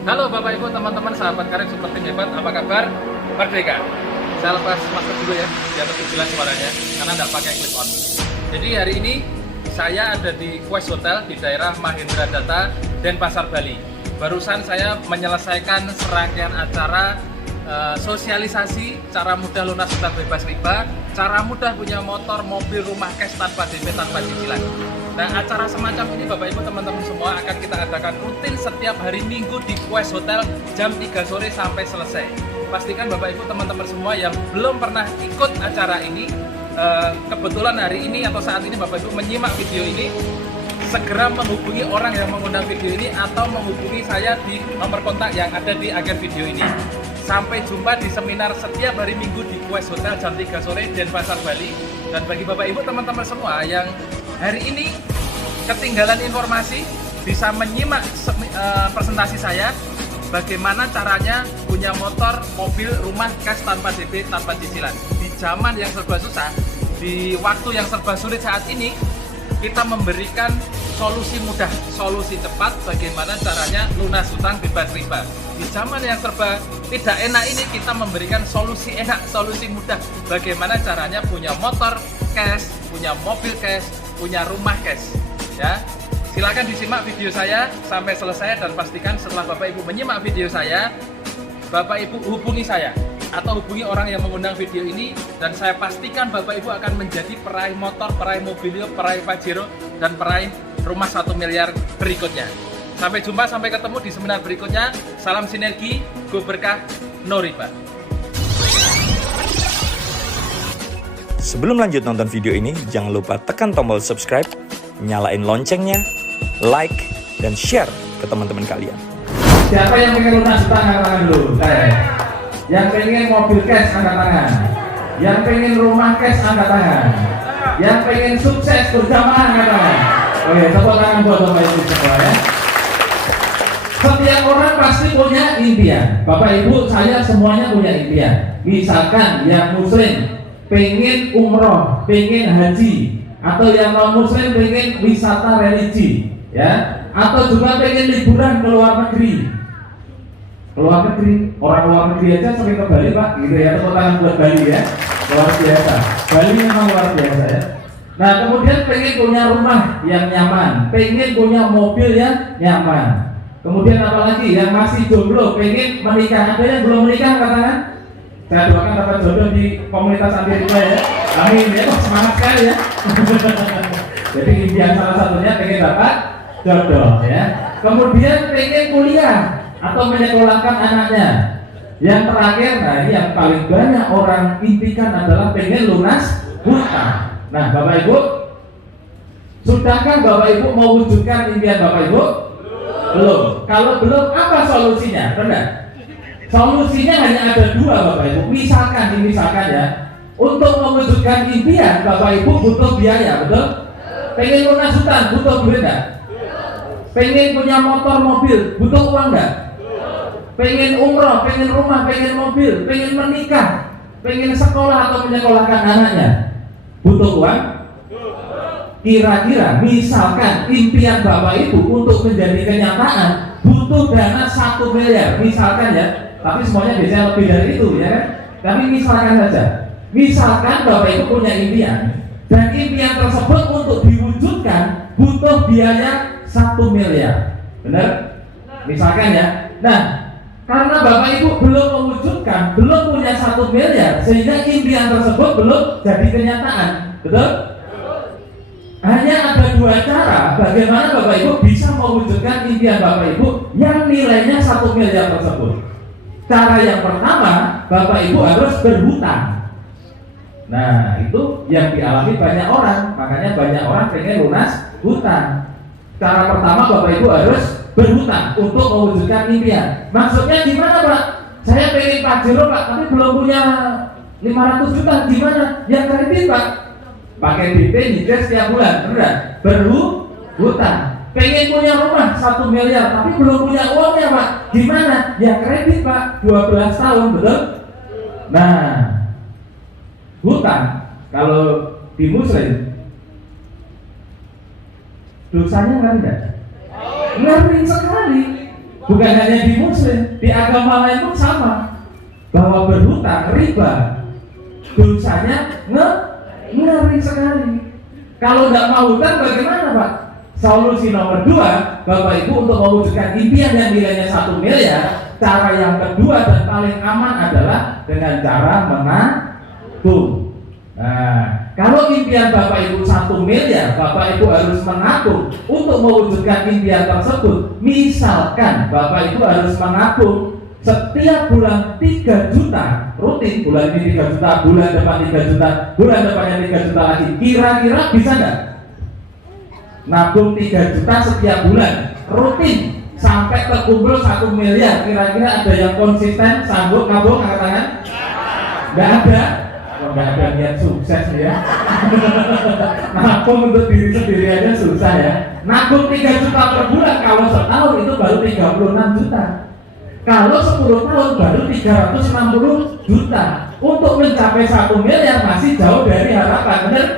Halo Bapak Ibu, teman-teman, sahabat karib super tim hebat, apa kabar? Merdeka. Saya lepas masker dulu ya, biar lebih jelas suaranya, karena tidak pakai clip on. Jadi hari ini saya ada di Quest Hotel di daerah Mahendra Data, Denpasar, Bali. Barusan saya menyelesaikan serangkaian acara sosialisasi cara mudah lunas utang bebas riba, cara mudah punya motor, mobil, rumah cash tanpa DP, tanpa cicilan. Nah, acara semacam ini Bapak Ibu teman-teman semua akan kita adakan rutin setiap hari Minggu di Quest Hotel jam 3 sore sampai selesai. Pastikan Bapak Ibu teman-teman semua yang belum pernah ikut acara ini, kebetulan hari ini atau saat ini Bapak Ibu menyimak video ini, segera menghubungi orang yang mengundang video ini atau menghubungi saya di nomor kontak yang ada di akhir video ini. Sampai jumpa di seminar setiap hari Minggu di Quest Hotel jam 3 sore Denpasar, Bali. Dan bagi Bapak Ibu teman-teman semua yang hari ini ketinggalan informasi, bisa menyimak presentasi saya bagaimana caranya punya motor, mobil, rumah cash tanpa DP, tanpa cicilan. Di zaman yang serba susah, di waktu yang serba sulit saat ini, kita memberikan solusi mudah, solusi cepat bagaimana caranya lunas hutang bebas riba. Di zaman yang serba tidak enak ini, kita memberikan solusi enak, solusi mudah bagaimana caranya punya motor cash, punya mobil cash, punya rumah cash. Ya, silakan disimak video saya sampai selesai dan pastikan setelah Bapak Ibu menyimak video saya, Bapak Ibu hubungi saya atau hubungi orang yang mengundang video ini, dan saya pastikan Bapak Ibu akan menjadi peraih motor, peraih mobilio, peraih Pajero, dan peraih rumah 1 miliar berikutnya. Sampai jumpa, sampai ketemu di seminar berikutnya. Salam sinergi, go berkah, no riba. Sebelum lanjut nonton video ini, jangan lupa tekan tombol subscribe, nyalain loncengnya, like, dan share ke teman-teman kalian. Siapa yang pengen lunas hutang angkat tangan dulu? Saya. Yang pengen mobil cash angkat tangan. Yang pengen rumah cash angkat tangan. Yang pengen sukses berjamaah angkat tangan. Oke, tepuk tangan buat Bapak Ibu semua ya. Setiap orang pasti punya impian. Bapak Ibu, saya semuanya punya impian. Misalkan yang muslim pengen umroh, pengen haji, atau yang non muslim pengen wisata religi, ya, atau juga pengen liburan ke luar negeri. Keluar negeri, orang luar negeri aja sering ke Bali Pak, gitu ya. Tepuk tangan buat Bali ya, luar biasa. Bali memang luar biasa ya. Nah, kemudian pengen punya rumah yang nyaman, pengen punya mobil yang nyaman. Kemudian apalagi yang masih jomblo, pengen menikah. Ada yang belum menikah katakan? Saya doakan dapat jodoh di komunitas anti riba ya. Amin ya, semangat sekali ya. Jadi impian salah satunya pengen dapat jodoh ya. Kemudian pengen kuliah atau menyekolahkan anaknya. Yang terakhir, nah ini yang paling banyak orang impikan adalah pengen lunas hutang. Nah Bapak Ibu, sudahkah Bapak Ibu mewujudkan impian Bapak Ibu? Belum. Kalau belum, apa solusinya? Benar. Solusinya hanya ada dua Bapak Ibu. Misalkan ya, untuk mewujudkan impian Bapak Ibu butuh biaya, betul? Pengen lunas hutang butuh duit enggak? Pengen punya motor, mobil butuh uang enggak? Pengen umroh, pengen rumah, pengen mobil, pengen menikah, pengen sekolah atau menyekolahkan anaknya butuh uang? Kira-kira misalkan impian Bapak Ibu untuk menjadi kenyataan butuh dana 1 miliar misalkan ya, tapi semuanya biasanya lebih dari itu ya kan? Tapi misalkan saja, misalkan Bapak Ibu punya impian dan impian tersebut untuk diwujudkan butuh biaya 1 miliar, benar? Misalkan ya. Nah, karena Bapak Ibu belum mewujudkan, belum punya 1 miliar, sehingga impian tersebut belum jadi kenyataan, betul? Hanya ada dua cara bagaimana Bapak Ibu bisa mewujudkan impian Bapak Ibu yang nilainya 1 miliar tersebut. Cara yang pertama, Bapak Ibu harus berhutang. Nah, itu yang dialami banyak orang, makanya banyak orang pengen lunas hutang. Cara pertama, Bapak Ibu harus berhutang untuk mewujudkan impian. Maksudnya gimana Pak? Saya pengen Pajero Pak, tapi belum punya 500 juta, gimana? Ya kredit Pak. Pakai DP nyicil setiap bulan, benar? Berhutang. Pengen punya rumah 1 miliar, tapi belum punya uangnya Pak. Gimana? Ya kredit Pak, 12 tahun, betul? Nah, hutang kalau di muslim dosanya ngeri sekali. Bukan hanya di muslim, di agama lain pun sama. Bahwa berhutang riba dosanya ngeri sekali. Kalau nggak mau hutang bagaimana Pak? Solusi nomor 2, Bapak Ibu, untuk mewujudkan impian yang nilainya 1 miliar, cara yang kedua dan paling aman adalah dengan cara menabung. Nah, kalau impian Bapak Ibu 1 miliar, Bapak Ibu harus menabung untuk mewujudkan impian tersebut. Misalkan Bapak Ibu harus menabung setiap bulan 3 juta, rutin, bulan ini 3 juta, bulan depan 3 juta, bulan depannya 3 juta lagi. Kira-kira bisa nggak? Nabung 3 juta setiap bulan, rutin, sampai terkumpul 1 miliar. Kira-kira ada yang konsisten, sanggup nabung, angkat tangan? Nggak ada? Nggak ada niat sukses ya. Nabung untuk diri sendiri aja susah ya. Nabung 3 juta per bulan, kalau setahun itu baru 36 juta. Kalau 10 tahun baru 360 juta. Untuk mencapai 1 miliar masih jauh dari harapan, benar?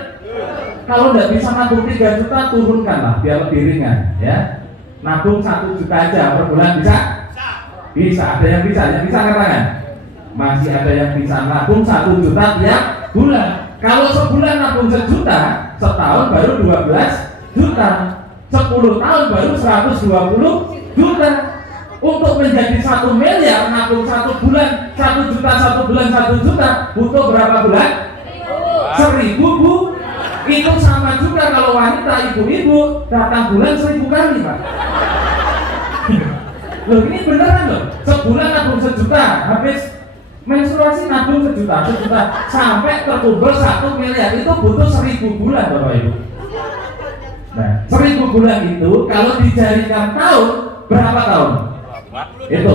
Kalau nggak bisa nabung 3 juta, turunkanlah biar lebih ringan ya. Nabung 1 juta aja per bulan bisa? Bisa. Ada yang bisa? Yang bisa katakan? Masih ada yang bisa nabung 1 juta tiap bulan. Kalau sebulan nabung 1 juta, setahun baru 12 juta. 10 tahun baru 120 juta. Untuk menjadi 1 miliar, nabung 1 bulan 1 juta, 1 bulan 1 juta, butuh berapa bulan? 1000 Bu. Itu sama juga kalau wanita, ibu-ibu datang bulan 1000 kali Pak. Loh ini beneran loh. Sebulan nabung 1 juta, habis menstruasi nabung 1 juta, 1 juta, sampai terkumpul 1 miliar. Itu butuh 1000 bulan Bapak Ibu. Nah, 1000 bulan itu kalau dijadikan tahun, berapa tahun? Itu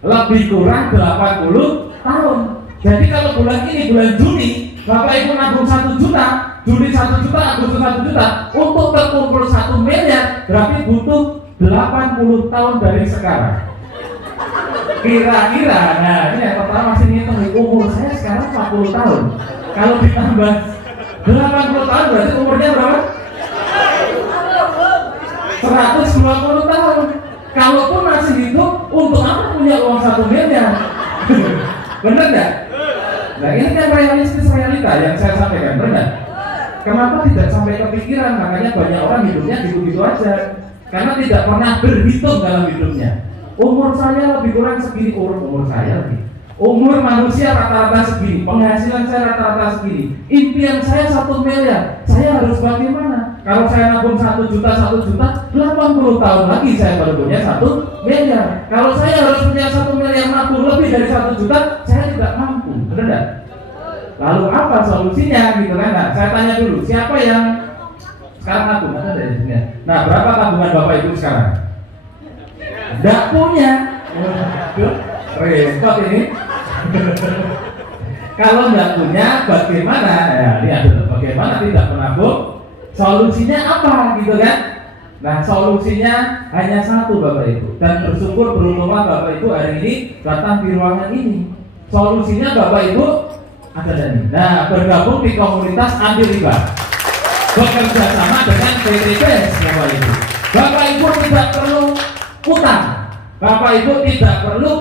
lebih kurang 80 tahun. Jadi kalau bulan ini, bulan Juni, Bapak Ibu nabung 1 juta, Juli 1 juta, Agustus 1 juta, untuk terkumpul 1 miliar berarti butuh 80 tahun dari sekarang. Kira-kira, nah ini yang pertama masih ngitung, umur saya sekarang 40 tahun. Kalau ditambah 80 tahun berarti umurnya berapa? 120 tahun. Kalaupun masih hidup, untuk apa punya uang 1 miliar? Bener nggak? Nah ini kan realistis, realita yang saya sampaikan, benar? Kenapa tidak sampai kepikiran? Makanya banyak orang hidupnya gitu-gitu aja, karena tidak pernah berhitung dalam hidupnya. Umur saya lebih kurang segini, umur saya lebih. Umur manusia rata-rata segini, penghasilan saya rata-rata segini. Impian saya 1 miliar, saya harus bagaimana? Kalau saya nabung 1 juta, 80 tahun lagi saya baru punya 1 miliar. Kalau saya harus punya 1 miliar nabung lebih dari 1 juta, saya tidak mampu, benar enggak? Lalu apa solusinya gitu kan? Nah, saya tanya dulu, siapa yang sekarang nabung? Ada di sini. Nah, berapa tabungan Bapak Ibu sekarang? Tidak punya. Repot ini. Kalau tidak punya, bagaimana? Ya, lihat dulu, bagaimana tidak menabung? Solusinya apa gitu kan? Nah, solusinya hanya satu Bapak Ibu. Dan bersyukur beruntunglah Bapak Ibu hari ini datang di ruangan ini. Solusinya Bapak Ibu ada nih. Nah, bergabung di komunitas anti riba, bekerja sama dengan PT BES Bapak Ibu. Bapak Ibu tidak perlu utang, Bapak Ibu tidak perlu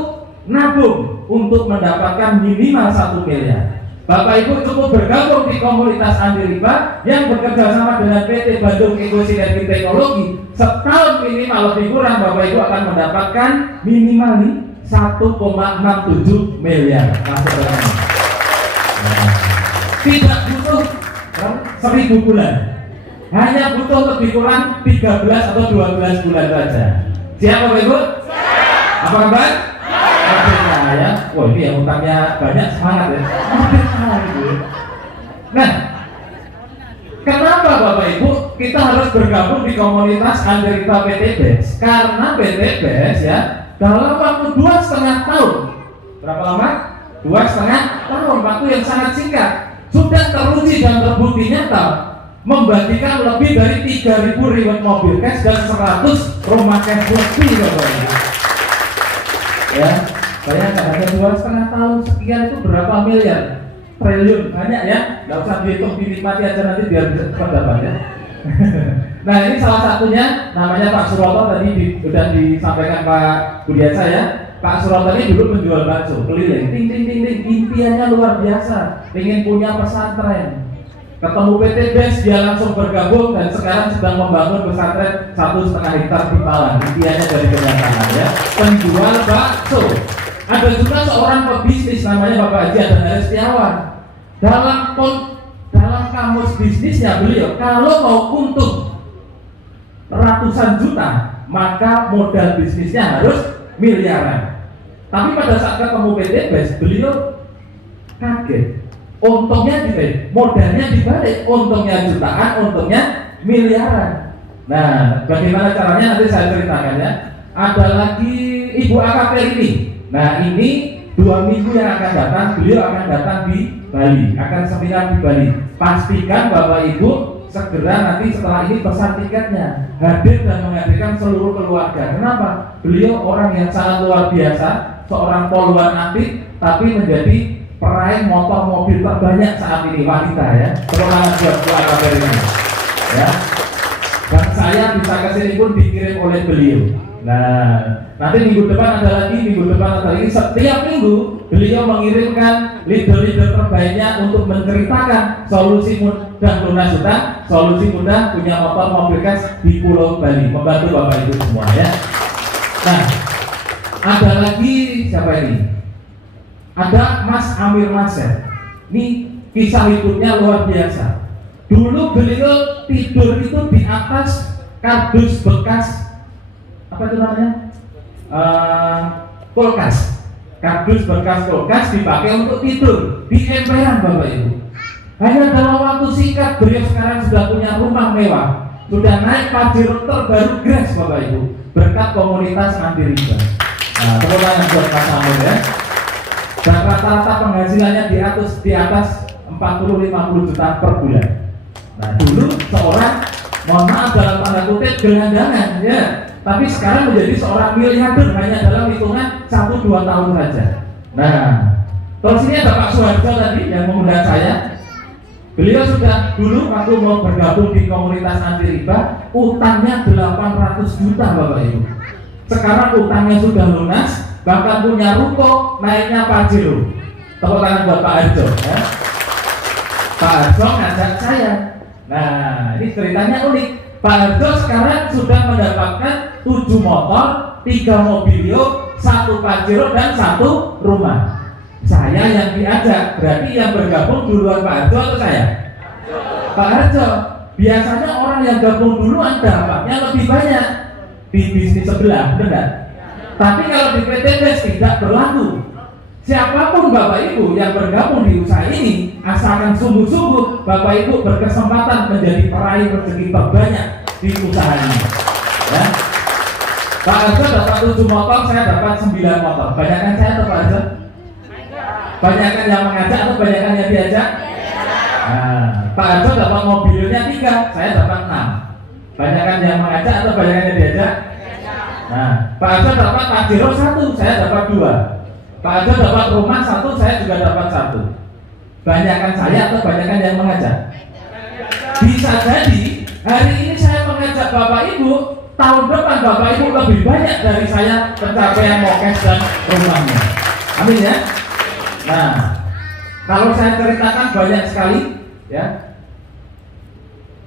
nabung untuk mendapatkan minimal 1 miliar. Bapak Ibu cukup bergabung di komunitas anti riba yang bekerja sama dengan PT Bandung Eko Sinergi Teknologi. Setahun minimal lebih kurang Bapak Ibu akan mendapatkan minimal nih 1,67 miliar masuk dalam. Tidak butuh 1000 bulan, hanya butuh lebih kurang 13 atau 12 bulan saja. Siap Bapak Ibu? Apa kabar? Ya, wah ini yang utangnya banyak, semangat ya. Nah, kenapa Bapak Ibu kita harus bergabung di komunitas anti riba PT BES? Karena PT BES ya dalam waktu 2,5 tahun, berapa lama? 2,5 tahun, waktu yang sangat singkat, sudah teruji dan terbukti nyata membagikan lebih dari 3.000 reward mobil cash dan 100 rumah cash lebih Bapak Ibu. Ya, bayangkan hanya 2,5 tahun sekian itu berapa miliar? Triliun, banyak ya. Nggak usah dihitung, dinikmati aja nanti biar bisa cepat dapat ya. Nah ini salah satunya, namanya Pak Suroto, tadi sudah disampaikan Pak Budiasa ya. Pak Suroto ini dulu penjual bakso keliling, ting ting ting ting, impiannya luar biasa, ingin punya pesantren. Ketemu PT BES, dia langsung bergabung dan sekarang sedang membangun pesantren 1,5 hektar di Malang. Impiannya dari kenyataan ya, penjual bakso. Ada juga seorang pebisnis namanya Bapak Haji Adnan Setiawan. Dalam kamus bisnisnya beliau, kalau mau untung ratusan juta, maka modal bisnisnya harus miliaran. Tapi pada saat ketemu PT BES, beliau kaget. Untungnya dibalik, modalnya dibalik, untungnya jutaan, untungnya miliaran. Nah, bagaimana caranya nanti saya ceritakan ya. Ada lagi Ibu AKP ini. Nah, ini 2 minggu yang akan datang, beliau akan datang di Bali, akan seminar di Bali. Pastikan Bapak Ibu segera nanti setelah ini pesan tiketnya, hadir dan menghadirkan seluruh keluarga. Kenapa? Beliau orang yang sangat luar biasa, seorang poluan aktif, tapi menjadi peraih motor mobil terbanyak saat ini, wanita ya. Tepuk tangan buat keluarga ini ya. Dan saya bisa kesini pun dikirim oleh beliau. Nah, nanti minggu depan ada lagi, setiap minggu beliau mengirimkan leader-leader terbaiknya untuk menceritakan solusi mudah lunas hutang, solusi mudah punya motor mobil gas di Pulau Bali, membantu Bapak Ibu semua ya. Nah, ada lagi siapa ini? Ada Mas Amir Maser. Ini kisah hidupnya luar biasa. Dulu beliau tidur itu di atas kardus bekas, apa itu namanya? Kulkas. Kardus bekas kulkas dipakai untuk tidur di emperan Bapak Ibu. Hanya dalam waktu singkat beliau sekarang sudah punya rumah mewah, sudah naik pajero terbaru Grace Bapak Ibu, berkat komunitas anti riba. Nah, tepuk tangan buat Mas Amir ya. Dan rata-rata penghasilannya di atas 40-50 juta per bulan. Nah, dulu seorang, mohon maaf dalam tanda kutip, gelandangan ya, tapi sekarang menjadi seorang miliarder hanya dalam hitungan 1-2 tahun saja. Nah, terus ini ada Pak Suharjo tadi yang mengundang saya. Beliau sudah dulu waktu mau bergabung di komunitas anti riba, utangnya 800 juta Bapak Ibu. Sekarang utangnya sudah lunas, bahkan punya ruko, naiknya pajero. Tepuk tangan buat Pak Harjo ya. Pak Harjo ngajak saya. Nah, ini ceritanya unik. Pak Harjo sekarang sudah mendapatkan 7 motor, 3 mobilio, 1 pajero dan 1 rumah. Saya yang diajak, berarti yang bergabung duluan Pak Harjo atau saya? Pak Harjo. Biasanya orang yang gabung duluan dapatnya lebih banyak di bisnis sebelah, benar? Tapi kalau di PT BES tidak berlaku. Siapapun Bapak Ibu yang bergabung di usaha ini, asalkan sungguh-sungguh, Bapak Ibu berkesempatan menjadi peraih rezeki terbanyak di usaha ini. Ya. Pak Harjo dapat 7 motor, saya dapat 9 motor. Banyakan saya atau Pak Harjo? Banyakan yang mengajak atau banyakan yang diajak? Nah, Pak Harjo dapat mobilnya 3, saya dapat 6. Banyakan yang mengajak atau banyakan yang diajak? Nah, Pak Harjo dapat pajero 1, saya dapat 2. Pak Harjo dapat rumah 1, saya juga dapat 1. Banyakan saya atau banyakan yang mengajak? Bisa jadi hari ini saya mengajak Bapak Ibu, tahun depan Bapak Ibu lebih banyak dari saya pencapaian mokes dan rumahnya. Amin ya. Nah, kalau saya ceritakan banyak sekali ya.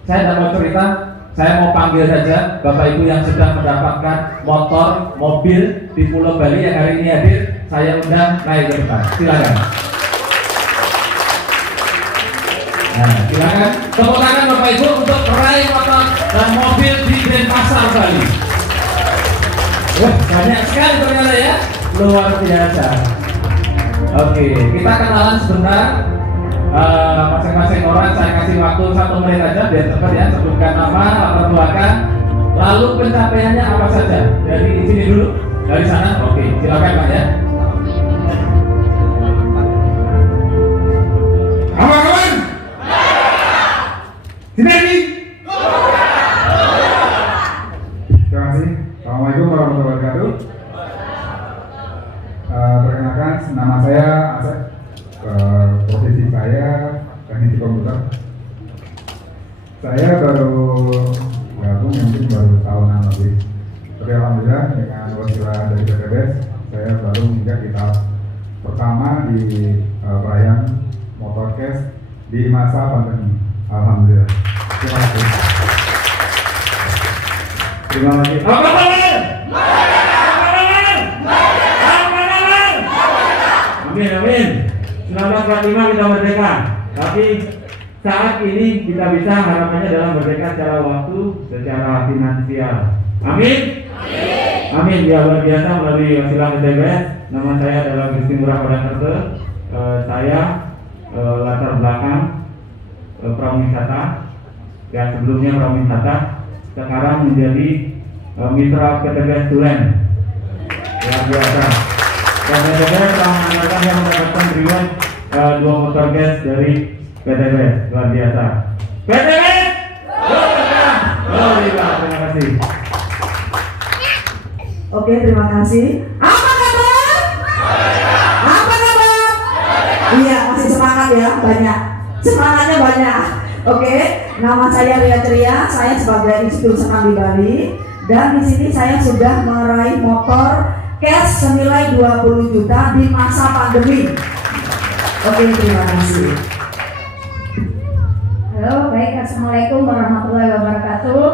Saya tidak mau cerita. Saya mau panggil saja Bapak Ibu yang sudah mendapatkan motor, mobil di Pulau Bali yang hari ini hadir, saya undang naik ke depan. Silakan. Nah, silakan. Tepuk tangan Bapak Ibu untuk meraih motor dan mobil di Denpasar Bali. Wah, banyak sekali ternyata ya, luar biasa. Oke, kita kenalan sebentar. Masing-masing orang saya kasih waktu 1 menit aja biar cepat ya, sebutkan nama, latar belakang, lalu pencapaiannya apa saja. Dari sini dulu, dari sana. Oke, silakan Pak ya. Kawan-kawan, sini. Terima kasih. Assalamualaikum warahmatullahi wabarakatuh. Perkenalkan, nama saya Asep. Profesi saya teknisi komputer. Saya baru ini mungkin baru tahunan lebih. Tapi alhamdulillah dengan wasilah dari PTBS, saya baru menginjak di tahap pertama di perayaan Motorcast di masa pandemi. Alhamdulillah. Terima kasih. Terima kasih. Amin, amin. 1945 kita merdeka, tapi saat ini kita bisa harapannya dalam merdeka secara waktu, secara finansial. Amin. Amin. Ya, luar biasa melalui wasilah PTBS. Nama saya adalah Gusti Ngurah Purwakarta. Saya latar belakang prawisata. Ya, sebelumnya prawisata, sekarang menjadi mitra PTBS Tulen. Luar biasa. Dan PTBS telah mengandalkan yang mendapatkan reward 2 motor gas dari PTBS. Luar biasa. PTBS! Terima kasih. Oke, terima kasih. Apa kabar? Apa kabar? Iya, masih semangat ya, banyak. Semangatnya banyak. Oke, nama saya Ria Tria, saya sebagai instruktur senam di Bali, dan di sini saya sudah meraih motor cash senilai 20 juta di masa pandemi. Oke, terima kasih. Halo, baik, assalamualaikum warahmatullahi wabarakatuh.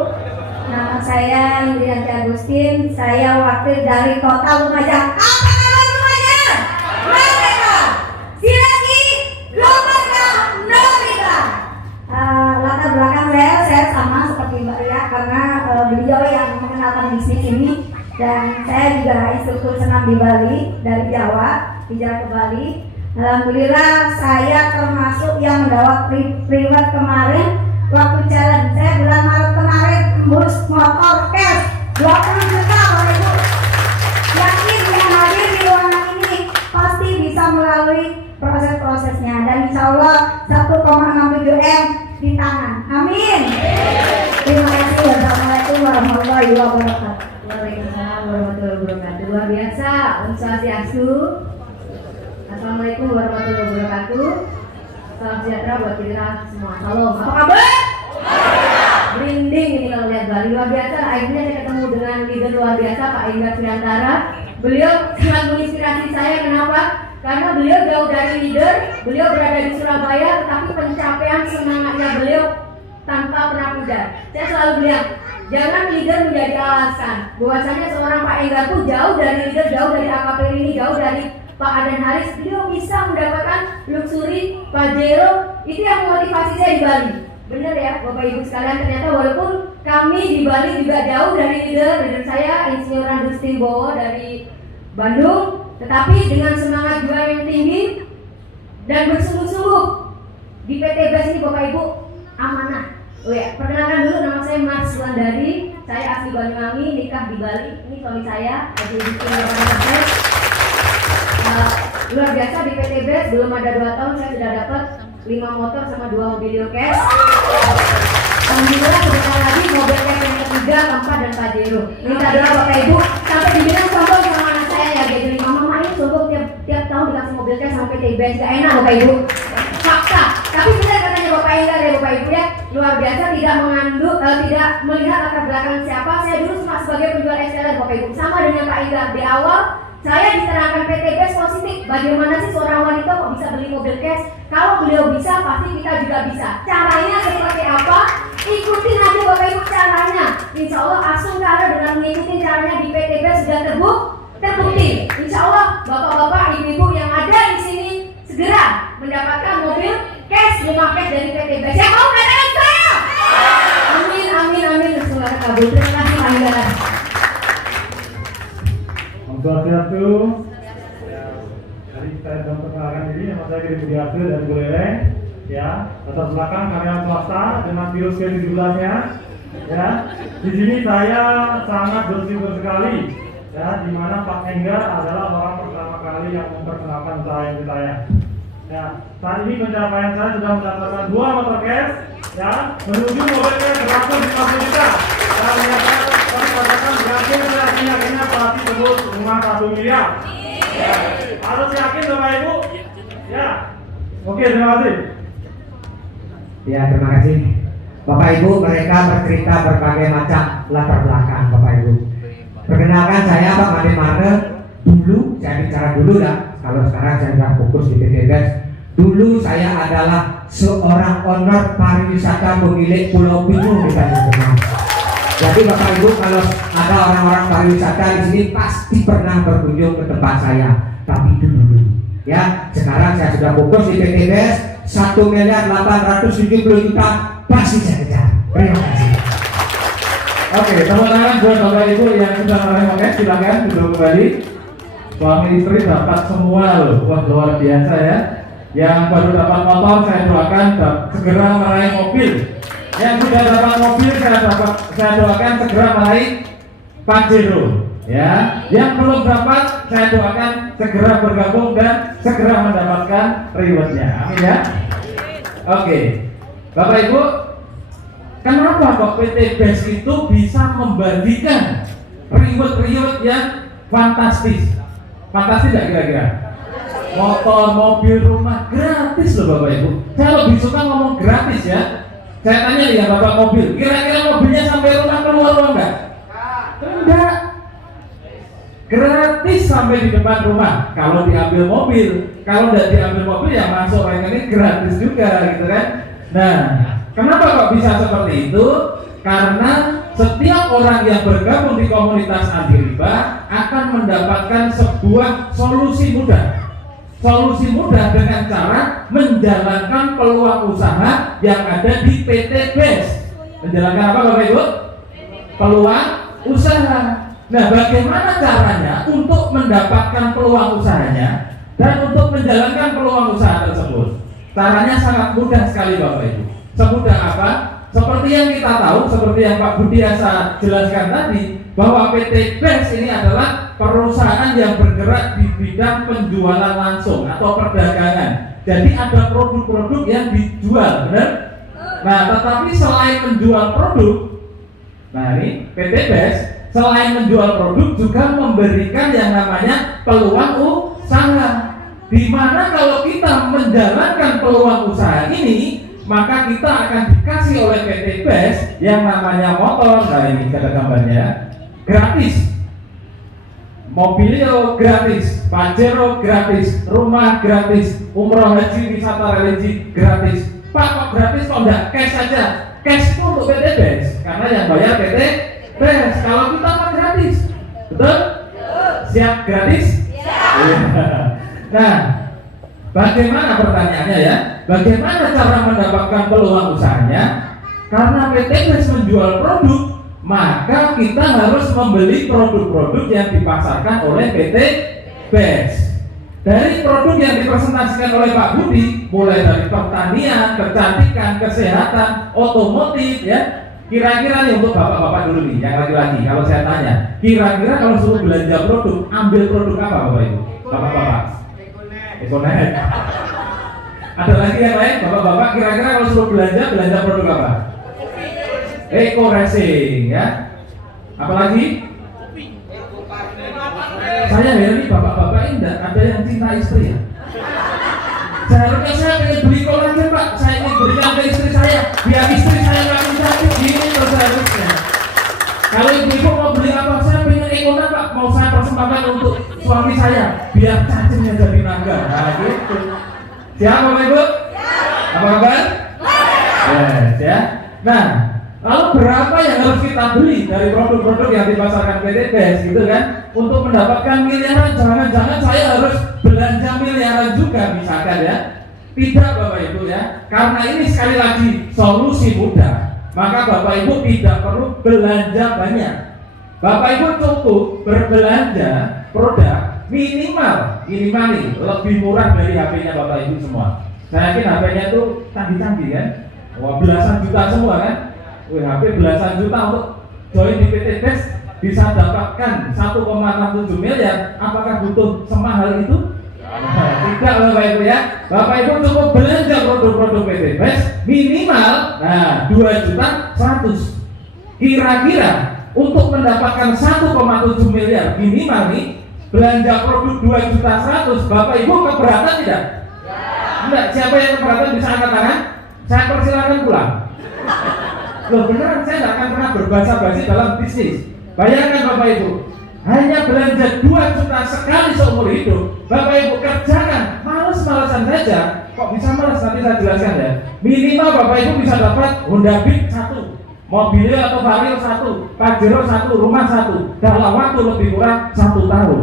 Nama saya Indrianti Agustin, saya wakil dari Kota Lumajang. Apa kabar Lumajang? Merdeka! Silaki, Lumaka, Merdeka! Latar belakang saya sama seperti Mbak Ria, karena beliau yang mengenalkan bisnis ini, dan saya juga instruktur senam di Bali, dari Jawa, hijrah ke Bali. Alhamdulillah saya termasuk yang mendapat reward kemarin waktu challenge. Saya bulan Maret kemarin tembus motor cash 20 juta Bapak Ibu. Yakin yang hadir di ruangan ini pasti bisa melalui proses-prosesnya, dan insya Allah 1,67 M di tangan. Amin. Terima kasih. Wassalamualaikum warahmatullahi wabarakatuh. Waalaikumsalam warahmatullahi wabarakatuh. Luar biasa. Om Swastiastu. Assalamualaikum warahmatullahi wabarakatuh. Salam sejahtera buat kita semua. Salam. Apa kabar? Merinding ini kalau lihat Bali. Luar biasa. Akhirnya saya ketemu dengan leader luar biasa Pak Indra Triantara. Beliau sangat menginspirasi saya. Kenapa? Karena beliau jauh dari leader. Beliau berada di Surabaya, tetapi pencapaian semangatnya beliau tanpa pernah pudar. Saya selalu bilang, jangan leader menjadi alasan. Bahwasanya seorang Pak Indra tuh jauh dari leader, jauh dari AKP ini, jauh dari Pak Adan Haris, beliau bisa mendapatkan luxury Pajero. Itu yang memotivasi saya di Bali. Bener ya Bapak Ibu sekalian, ternyata walaupun kami di Bali juga jauh dari leader saya Insinyur Andustin Bowo dari Bandung, tetapi dengan semangat juang yang tinggi dan bersungguh-sungguh di PTBS ini Bapak Ibu amanah. Oh ya, perkenalkan dulu, nama saya Mas Sulandari, saya asli Banyuwangi, nikah di Bali. Ini suami saya, Haji Bismillahirrahmanirrahim. Luar biasa di PTBS belum ada 2 tahun saya sudah dapat 5 motor sama 2 mobil cash. Alhamdulillah sebentar lagi mobil cash yang ketiga, keempat, dan Pajero. Minta doa Bapak Ibu, sampai dibilang sombong sama anak saya ya, dia jadi mama ini sombong tiap tahun dikasih mobil cash sama PTBS, gak enak Bapak Ibu. Fakta. Tapi benar katanya Bapak Indra ya Bapak Ibu ya, luar biasa, tidak tidak melihat latar belakang siapa. Saya dulu cuma sebagai penjual XLR Bapak Ibu, sama dengan Pak Indra. Di awal saya diterangkan PTBS positif. Bagaimana sih seorang wanita kok bisa beli mobil cash? Kalau beliau bisa, pasti kita juga bisa. Caranya seperti apa? Ikutin aja Bapak Ibu caranya. Insya Allah Asungkara dengan mengikuti caranya di PTBS sudah terbukti. Insya Allah bapak-bapak, ibu-ibu yang ada di sini segera mendapatkan mobil cash rumah cash dari PTBS. Yang mau katakan saya? Amin, amin, amin. Semoga kabul. Terima kasih Pak Indra. Swastiastu. Jadi saya sudah perkenalkan diri, nama saya Giri Budiarto dari Buleleng. Ya, latar belakang karyawan swasta dengan virus ke-17-nya. Ya, di sini saya sangat bersyukur sekali. Ya, di mana Pak Enggar adalah orang pertama kali yang memperkenalkan saya ke saya. Ya, saat ini pencapaian saya sudah mendapatkan 2 motor cash. Ya, menuju mobil cash 150 juta. Dan ternyata kami katakan yakin saya akhirnya pasti tembus rumah 1 miliar. Ya, harus yakin Bapak Ibu. Ya, oke, terima kasih. Ya, terima kasih Bapak Ibu. Mereka bercerita berbagai macam latar belakang Bapak Ibu. Perkenalkan saya Pak Made Marte. Dulu saya bicara dulu lah, kalau sekarang saya sudah fokus di PTBES. Dulu saya adalah seorang owner pariwisata pemilik Pulau Pinyu di Tanjung Pinang. Jadi Bapak Ibu kalau ada orang-orang pariwisata di sini pasti pernah berkunjung ke tempat saya. Tapi dulu ya, sekarang saya sudah fokus di PTBES 1.870.000.000 pasti saya kejar. Terima kasih. Oke, tepuk tangan buat Bapak Ibu yang sudah meraih oke, silakan duduk kembali. Suami istri dapat semua loh, wah luar biasa ya. Yang baru dapat motor saya doakan segera meraih mobil. Yang sudah dapat mobil saya doakan segera meraih Pajero. Ya, yang belum dapat saya doakan segera bergabung dan segera mendapatkan rewardnya. Amin ya. Oke, Bapak Ibu, kenapa kok PTBES itu bisa membagikan reward yang fantastis? Fantastis nggak kira-kira? Motor, mobil, rumah gratis loh Bapak Ibu. Saya lebih suka ngomong gratis ya. Saya tanya ya Bapak mobil, kira-kira mobilnya sampai rumah keluar enggak? Enggak. Gratis sampai di depan rumah. Kalau diambil mobil, kalau tidak diambil mobil ya masuk rekening gratis juga gitu kan. Nah, kenapa kok bisa seperti itu? Karena setiap orang yang bergabung di komunitas anti riba akan mendapatkan sebuah solusi mudah. Solusi mudah dengan cara menjalankan peluang usaha yang ada di PTBES. Menjalankan apa Bapak Ibu? Peluang usaha. Nah, bagaimana caranya untuk mendapatkan peluang usahanya dan untuk menjalankan peluang usaha tersebut? Caranya sangat mudah sekali Bapak Ibu. Semudah apa? Seperti yang kita tahu, seperti yang Pak Budiasa jelaskan tadi, bahwa PTBES ini adalah perusahaan yang bergerak di bidang penjualan langsung atau perdagangan. Jadi ada produk-produk yang dijual, benar? Nah, tetapi selain menjual produk, nah ini PTBES selain menjual produk juga memberikan yang namanya peluang usaha. Di mana kalau kita menjalankan peluang usaha ini, maka kita akan dikasih oleh PTBES yang namanya motor. Nah ini ada gambarnya, gratis. Mobilio gratis, Pajero gratis, rumah gratis, umroh haji wisata religi gratis. Pak kok gratis kok enggak cash aja? Cash itu untuk PTBES karena yang bayar PTBES. Kalau kita kan gratis, betul? Siap gratis? Nah, bagaimana pertanyaannya ya? Bagaimana cara mendapatkan peluang usahanya? Karena PTBES menjual produk, maka kita harus membeli produk-produk yang dipasarkan oleh PTBES. Dari produk yang dipresentasikan oleh Pak Budi, mulai dari pertanian, kecantikan, kesehatan, otomotif, ya. Kira-kira nih untuk bapak-bapak dulu nih, yang laki-laki. Kalau saya tanya, kira-kira kalau suruh belanja produk, ambil produk apa Bapak Ibu? Bapak-bapak? Ekonet. Ada lagi yang lain, bapak-bapak kira-kira kalau suruh belanja produk apa? Eko Racing, ya. Apalagi? Saya heran nih bapak-bapak ini ada yang cinta istri ya. Seharusnya saya ingin beli kolagen Pak, saya ingin berikan ke istri saya, biar istri saya nggak sakit gini terus harusnya. Kalau ibu-ibu mau beli apa, saya pengen Ekona Pak, mau saya persembahkan untuk suami saya, biar cacingnya jadi naga. Nah gitu. Siap Bapak Ibu? Apa kabar? Yes, ya. Nah, lalu berapa yang harus kita beli dari produk-produk yang dipasarkan PTBES gitu kan? Untuk mendapatkan miliaran, jangan-jangan saya harus belanja miliaran juga misalkan ya. Tidak Bapak Ibu ya. Karena ini sekali lagi solusi mudah. Maka Bapak Ibu tidak perlu belanja banyak. Bapak Ibu cukup berbelanja produk minimal nih lebih murah dari HP-nya Bapak Ibu semua. Saya yakin HP-nya itu canggih-canggih kan? Wah, belasan juta semua kan? HP belasan juta untuk join di PTBES bisa dapatkan 1,67 miliar. Apakah butuh semahal itu? Tidak Bapak Ibu ya. Bapak Ibu cukup belanja produk-produk PTBES minimal 2.100.000. Kira-kira untuk mendapatkan 1,7 miliar minimal nih, belanja produk 2.100.000, Bapak Ibu keberatan tidak? Enggak. Siapa yang keberatan bisa angkat tangan? Saya persilakan pulang. Loh beneran, saya nggak akan pernah berbahasa basi dalam bisnis. Bayangkan Bapak Ibu, hanya belanja 2 juta sekali seumur hidup. Bapak Ibu kerjakan, males-malesan saja. Kok bisa males? Nanti saya jelaskan ya. Minimal Bapak Ibu bisa dapat Honda Beat 1, mobilnya atau Vario 1, Pajero 1, rumah 1 dalam waktu lebih kurang 1 tahun.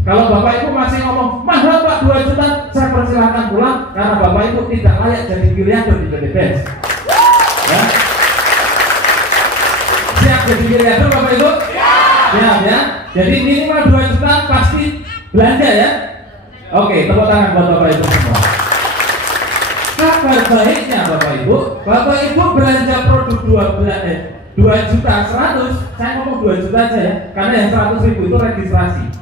Kalau Bapak Ibu masih ngomong mahal Pak 2 juta, saya persilahkan pulang karena Bapak Ibu tidak layak jadi miliarder di PT BES. Ya. Siap jadi miliarder Bapak Ibu? Siap ya. Jadi minimal 2 juta pasti belanja ya. Oke, tepuk tangan buat Bapak Ibu semua. Kabar baiknya Bapak Ibu belanja produk 2 juta 100, saya ngomong 2 juta aja ya, karena yang 100.000 itu registrasi.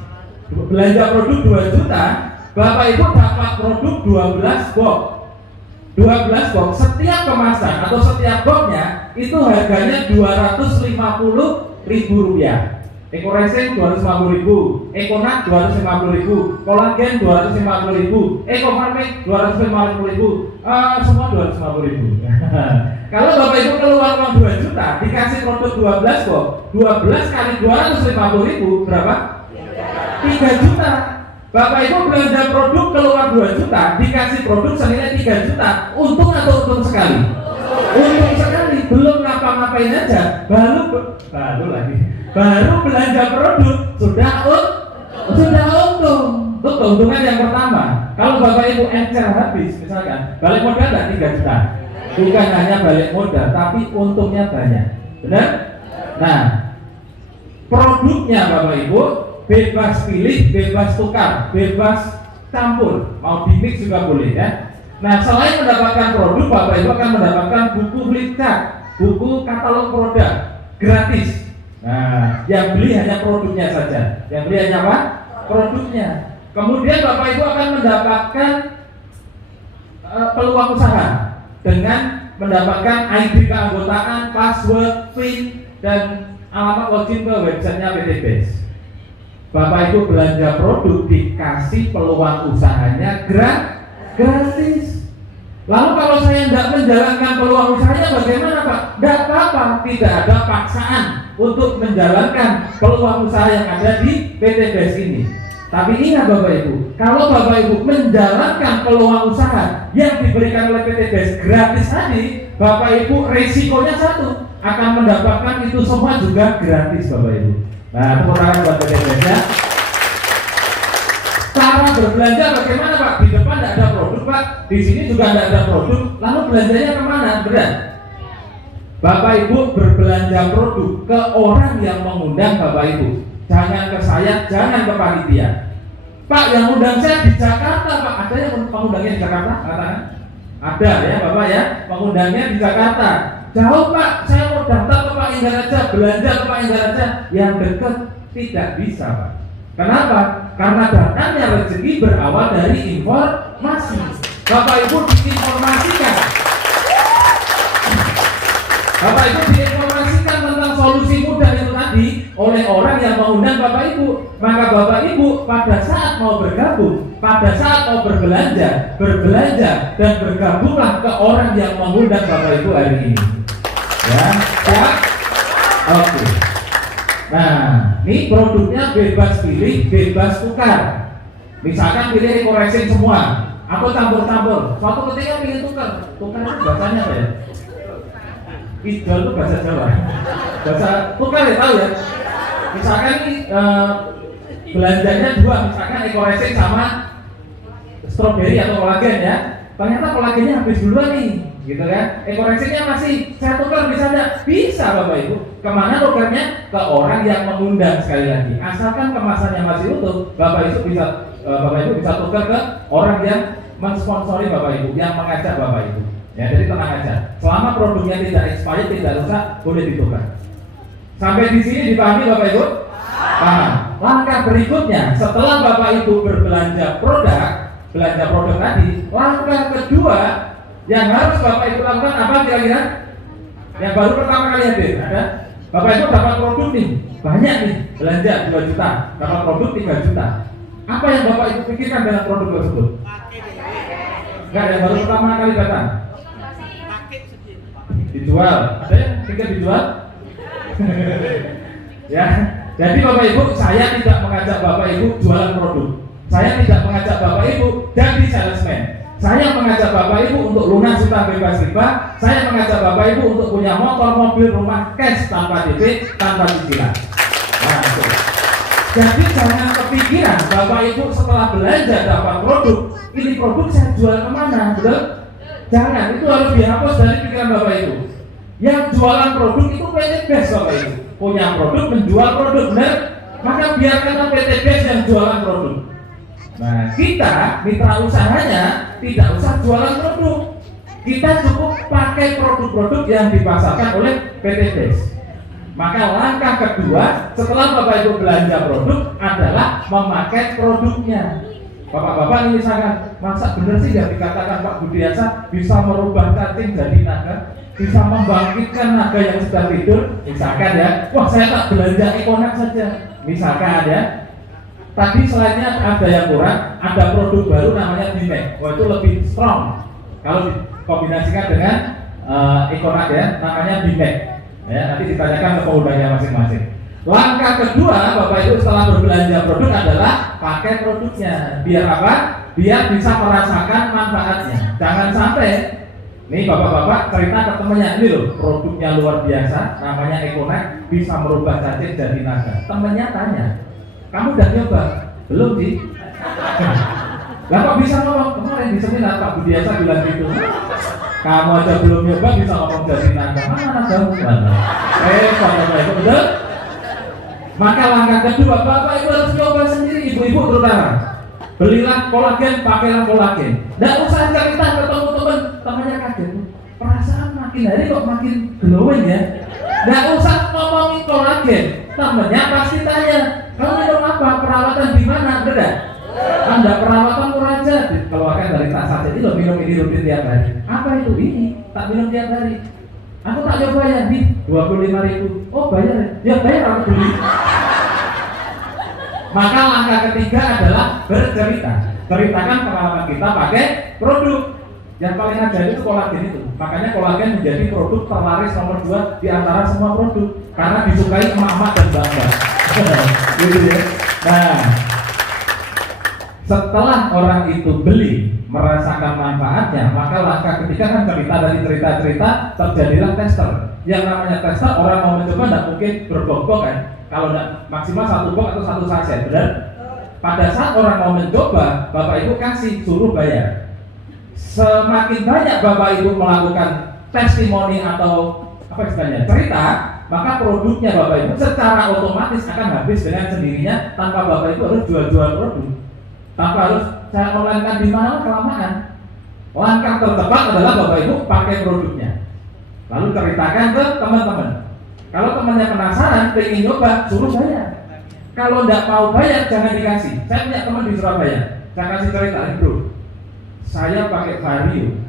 Belanja produk 2 juta, Bapak Ibu dapat produk 12 box. 12 box, setiap kemasan atau setiap boxnya itu harganya Rp250.000. Ekoracing 250.000, Econak 250.000, Kolagen 250.000, Ecofarming 250.000, semua 250.000. Kalau Bapak Ibu keluar uang 2 juta, dikasih produk 12 kok, 12 kali 250.000 berapa? 3 juta. Bapak Ibu belanja produk keluar 2 juta, dikasih produk senilai 3 juta. Untung atau untung sekali? Untung sekali. Belum ngapa-ngapain aja, baru belanja produk sudah untung. Itu keuntungan yang pertama. Kalau Bapak Ibu encer habis, misalkan balik modal enggak 3 juta. Bukan hanya balik modal, tapi untungnya banyak. Benar? Nah, produknya Bapak Ibu bebas pilih, bebas tukar, bebas campur, mau dimix juga boleh ya. Nah, selain mendapatkan produk, Bapak Ibu akan mendapatkan buku flipchart, buku katalog produk gratis. Nah, yang beli hanya produknya saja. Yang beli hanya apa? Produknya. Kemudian Bapak Ibu akan mendapatkan peluang usaha dengan mendapatkan ID keanggotaan, password, PIN, dan alamat login ke websitenya PT BES. Bapak Ibu belanja produk dikasih peluang usahanya gratis. Lalu kalau saya tidak menjalankan peluang usahanya bagaimana Pak? Tidak apa-apa, tidak ada paksaan untuk menjalankan peluang usaha yang ada di PT BES ini. Tapi ingat Bapak Ibu, kalau Bapak Ibu menjalankan peluang usaha yang diberikan oleh PT BES gratis tadi, Bapak Ibu resikonya satu, akan mendapatkan itu semua juga gratis Bapak Ibu. Nah, tepuk tangan buat PT BES ya. Cara berbelanja bagaimana Pak? Di depan tidak ada produk Pak, di sini juga tidak ada produk. Lalu belanjanya kemana? Benar? Bapak Ibu berbelanja produk ke orang yang mengundang Bapak Ibu. Jangan ke saya, jangan ke panitia. Pak, yang undang saya di Jakarta Pak. Ada yang pengundangnya di Jakarta? Katakan. Ada ya Bapak ya, pengundangnya di Jakarta. Jauh Pak, saya mau daftar ke Pak Indraraja, belanja ke Pak Indraraja. Yang dekat tidak bisa Pak. Kenapa? Karena datangnya rezeki berawal dari informasi. Bapak Ibu diinformasikan. Bapak Ibu diinformasikan tentang solusi mudah itu tadi oleh orang yang mengundang Bapak Ibu. Maka Bapak Ibu pada saat mau bergabung, pada saat mau berbelanja dan bergabunglah ke orang yang mengundang Bapak Ibu hari ini. Ya, siap? Oke. Nah, ini produknya bebas pilih, bebas tukar. Misalkan pilih Ekoracing semua, atau campur-campur. Suatu ketika pilih tukar itu bahasanya apa ya? Idol itu bahasa Jawa. Bahasa tukar ya tahu ya. Misalkan ini belanjanya dua, misalkan Ekoracing sama stroberi atau kolagen ya. Ternyata kolagennya habis duluan nih, gitu kan? Ekoracingnya masih saya tukar bisa enggak? Bisa Bapak Ibu. Kemana tukarnya? Ke orang yang mengundang sekali lagi. Asalkan kemasannya masih utuh, Bapak Ibu bisa tukar ke orang yang mensponsori Bapak Ibu, yang mengajak Bapak Ibu. Ya, jadi tenang aja. Selama produknya tidak expired, tidak rusak, boleh ditukar. Sampai di sini dipahami Bapak Ibu? Paham. Langkah berikutnya, setelah Bapak Ibu berbelanja produk tadi, langkah kedua yang harus Bapak Ibu lakukan apa kira-kira? Yang baru pertama kali hadir, ada? Bapak Ibu dapat produk nih, banyak nih, belanja 2 juta, dapat produk 3 juta. Apa yang Bapak Ibu pikirkan dengan produk tersebut? Enggak, yang baru pertama kali datang. dijual. Ada yang ingin dijual? Ya, jadi Bapak Ibu, saya tidak mengajak Bapak Ibu jualan produk. Saya tidak mengajak Bapak Ibu jadi salesman. Saya mengajak Bapak Ibu untuk lunas utang bebas riba. Saya mengajak Bapak Ibu untuk punya motor, mobil, rumah cash tanpa DP, tanpa cicilan. Nah, itu. Jadi jangan kepikiran Bapak Ibu setelah belanja dapat produk, ini produk saya jual kemana, betul? Jangan, itu harus dihapus dari pikiran Bapak Ibu. Yang jualan produk itu PT Best Bapak Ibu. Punya produk, menjual produk, benar? Maka biarkanlah PT Best yang jualan produk. Nah, kita mitra usahanya tidak usah jualan produk. Kita cukup pakai produk-produk yang dipasarkan oleh PT Best. Maka langkah kedua setelah Bapak Ibu belanja produk adalah memakai produknya. Bapak-bapak ini misalkan, masa benar sih yang dikatakan Pak Budiasa bisa merubah cacing jadi naga, bisa membangkitkan naga yang sudah tidur, misalkan ya. Wah, saya tak belanja Econax saja, misalkan ya. Tadi selainnya ada yang kurang, ada produk baru namanya Bimek. Wah, itu lebih strong kalau dikombinasikan dengan Econax ya, namanya Bimek. Ya, nanti ditanyakan ke penggunanya masing-masing. Langkah kedua, Bapak Ibu setelah berbelanja produk adalah pakai produknya. Biar apa? Biar bisa merasakan manfaatnya. Jangan sampai nih bapak-bapak cerita ke temennya, ini loh produknya luar biasa, namanya Econax, bisa merubah cacing jadi naga. Temennya tanya, kamu udah nyoba? Belum sih. Lah kok bisa ngomong? Kemarin di seminar Pak Budiasa bilang gitu. Kamu aja belum nyoba bisa ngomong jadi naga. Mana nagamu? Bapak Ibu, betul? Maka langkah kedua, Bapak Ibu harus coba sendiri, ibu-ibu terutama. Belilah kolagen, pakailah kolagen. Nggak usah cerita ke teman-teman, temannya kaget. Perasaan makin hari kok makin glowing ya. Nggak usah ngomongin kolagen, temannya pasti tanya, kamu minum apa? Perawatan di mana? Benar? Anda perawatan murah aja, dikeluarkan dari tas saja. Ini loh, minum ini rutin tiap hari. Apa itu? Ini tak minum tiap hari. Aku tak coba ya, di 25.000. Oh bayar ya? Ya bayar, aku beli. Maka langkah ketiga adalah bercerita. Ceritakan pengalaman kita pakai produk. Yang paling ajaib itu kolagen itu. Makanya kolagen menjadi produk terlaris nomor 2 di antara semua produk. Karena disukai emak-emak dan mbak-mbak. Gitu ya. Nah, setelah orang itu beli, merasakan manfaatnya, maka langkah ketiga kan cerita, dari cerita-cerita terjadilah tester. Yang namanya tester, orang mau mencoba tidak mungkin berbok-bok kan. Kalau tidak maksimal 1 box atau 1 saset, benar? Pada saat orang mau mencoba, Bapak Ibu kasih, suruh bayar. Semakin banyak Bapak Ibu melakukan testimoni atau apa istilahnya, cerita, maka produknya Bapak Ibu secara otomatis akan habis dengan sendirinya tanpa Bapak Ibu harus jual-jual produk. Tanpa harus saya online di mana kelamaan. Langkah tertepat adalah Bapak Ibu pakai produknya. Lalu ceritakan ke teman-teman. Kalau temannya penasaran, pengen nyoba, suruh bayar. Kalau tidak mau bayar, jangan dikasih. Saya punya teman di Surabaya, saya kasih cerita, bro. Saya pakai Vario.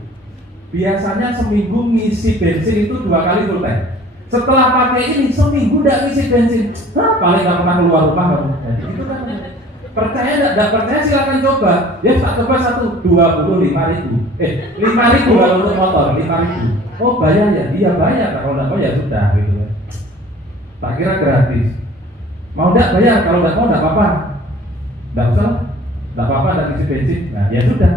Biasanya seminggu ngisi bensin itu 2 kali full tank. Setelah pakai ini, seminggu tidak ngisi bensin. Paling nggak pernah keluar rumah kamu. Jadi itu kan. Percaya tidak percaya silakan coba. Ya tak coba 25.000. 5.000 kalau untuk motor, 5.000. Oh bayar ya? Iya bayar. Kalau tidak mau ya sudah gitu. Tak kira gratis. Mau tidak bayar? Kalau tidak mau tidak apa-apa. Tidak usah. Tidak apa-apa, tidak isi bensin. Nah ya sudah.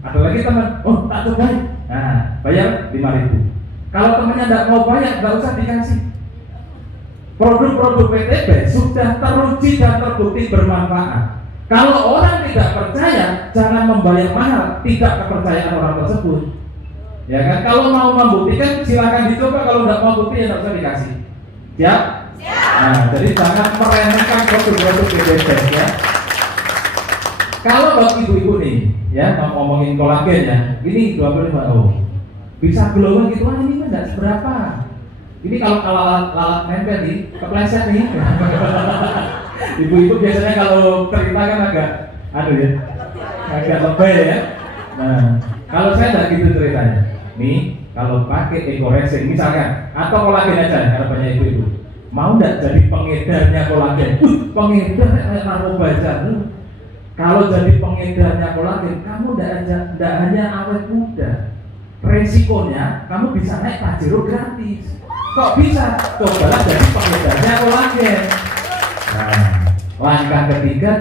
Ada lagi teman. Oh tak coba. Nah bayar 5.000. Kalau temannya tidak mau bayar, tidak usah dikasih. Produk-produk PTB sudah teruji dan terbukti bermanfaat. Kalau orang tidak percaya, jangan membayar mahal, tidak kepercayaan orang tersebut. Ya kan? Kalau mau membuktikan, silakan dicoba. Kalau tidak mau bukti, ya tidak usah dikasih. Siap? Nah, jadi jangan meremehkan produk-produk PTB ya. Kalau buat ibu-ibu nih, ya mau ngomongin kolagen ya, ini 25 bisa glowing gitu, ini kan tidak seberapa. Ini kalau lalat nempel nih, kepleset nih. Ibu-ibu biasanya kalau cerita kan agak, agak lebay ya. Nah, kalau saya tidak gitu ceritanya. Nih, kalau pakai Eco-Racing misalkan, atau kolagen aja, karena banyak ibu-ibu. Mau tidak jadi pengedarnya kolagen? Pengedar narkoba aja. Kalau jadi pengedarnya kolagen, kamu tidak hanya awet muda, resikonya kamu bisa naik Pajero gratis. Kok bisa? Cobalah jadi pengedarnya kolagen. Nah, langkah ketiga,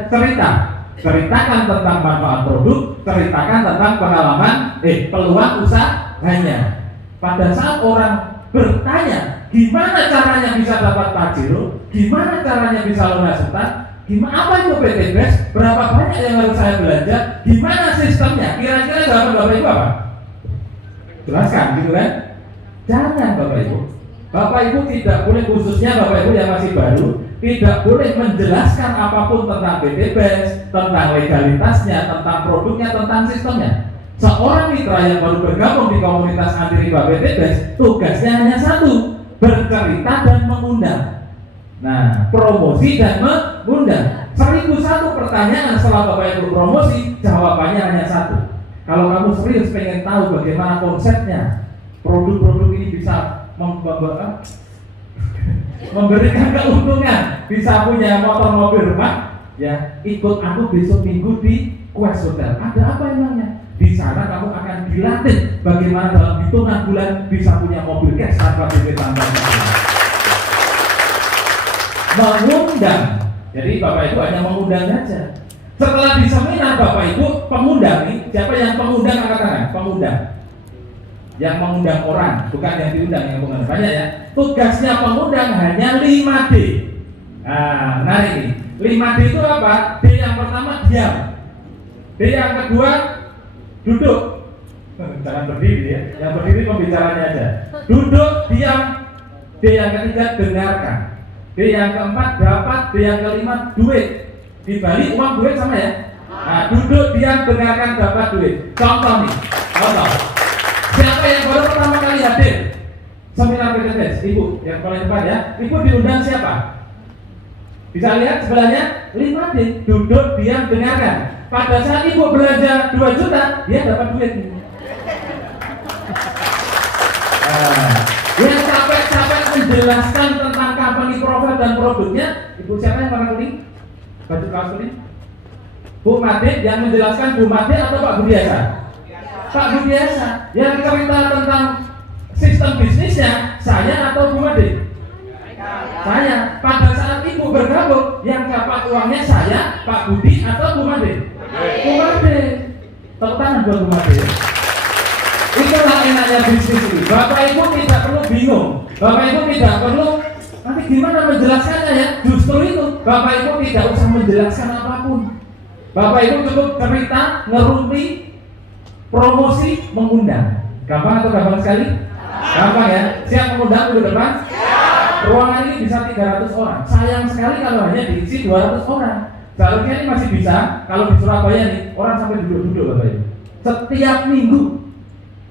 ceritakan tentang manfaat produk, ceritakan tentang pengalaman, peluang usahanya. Pada saat orang bertanya, gimana caranya bisa dapat Pajero, gimana caranya bisa lunas utang, gimana apa itu PT BES, berapa banyak yang harus saya belanja, gimana sistemnya, kira-kira jawaban Bapak Ibu apa? Jelaskan, gitu kan? Jangan Bapak Ibu. Bapak Ibu tidak boleh, khususnya Bapak Ibu yang masih baru, tidak boleh menjelaskan apapun tentang PT BES, tentang legalitasnya, tentang produknya, tentang sistemnya. Seorang mitra yang baru bergabung di komunitas anti riba PT BES, tugasnya hanya satu, bercerita dan mengundang. Nah, promosi dan mengundang. 1001 pertanyaan setelah Bapak Ibu promosi, jawabannya hanya satu. Kalau kamu serius pengen tahu bagaimana konsepnya, produk-produk ini bisa memberikan keuntungan, bisa punya motor, mobil, rumah, ya ikut aku besok minggu di Quest Hotel. Ada apa emangnya? Di sana kamu akan dilatih bagaimana dalam hitungan bulan bisa punya mobil cash tanpa duit tambahan. Mengundang. Jadi Bapak Ibu hanya mengundang saja. Setelah di seminar Bapak Ibu, pengundang nih, siapa yang pengundang angkat tangan? Pengundang. Yang mengundang orang, bukan yang diundang, yang mengundang banyak ya. Tugasnya pengundang hanya 5D. Nah, menarik nih. 5D itu apa? D yang pertama diam. D yang kedua duduk. Jangan berdiri ya. Yang berdiri pembicaranya aja. Duduk, diam. D yang ketiga dengarkan. D yang keempat dapat. D yang kelima duit. Di Bali uang duit sama ya. Nah, duduk, diam, dengarkan, dapat duit. Contoh nih. Contoh. Siapa yang baru pertama kali hadir seminar PT BES? Ibu yang paling depan ya. Ibu diundang siapa? Bisa lihat sebelahnya 5D. Duduk, diam, dengarkan. Pada saat ibu belanja 2 juta, dia dapat duit. Yang capek-capek menjelaskan tentang company profile dan produknya, ibu siapa yang warna kuning? Baju kaos kuning? Bu Made yang menjelaskan, Bu Made atau Pak Budiasa? Pak Budiasa. Yang cerita tentang sistem bisnisnya, saya atau Bu Made? Saya. Pada saat ibu bergabung, yang dapat uangnya saya, Pak Budi atau Bu Made? Bu Made. Tepuk tangan buat Bu Made. Itulah enaknya bisnis ini. Bapak Ibu tidak perlu bingung. Bapak Ibu tidak perlu nanti gimana menjelaskannya ya. Justru itu Bapak Ibu tidak usah menjelaskan apapun. Bapak Ibu cukup cerita, ngerumpi, promosi, mengundang. Gampang atau gampang sekali? Gampang ya. Siap mengundang dulu depan? Ruangan ini bisa 300 orang. Sayang sekali kalau hanya diisi 200 orang. Seharusnya ini masih bisa. Kalau di Surabaya nih orang sampai duduk-duduk Bapak Ibu. Setiap minggu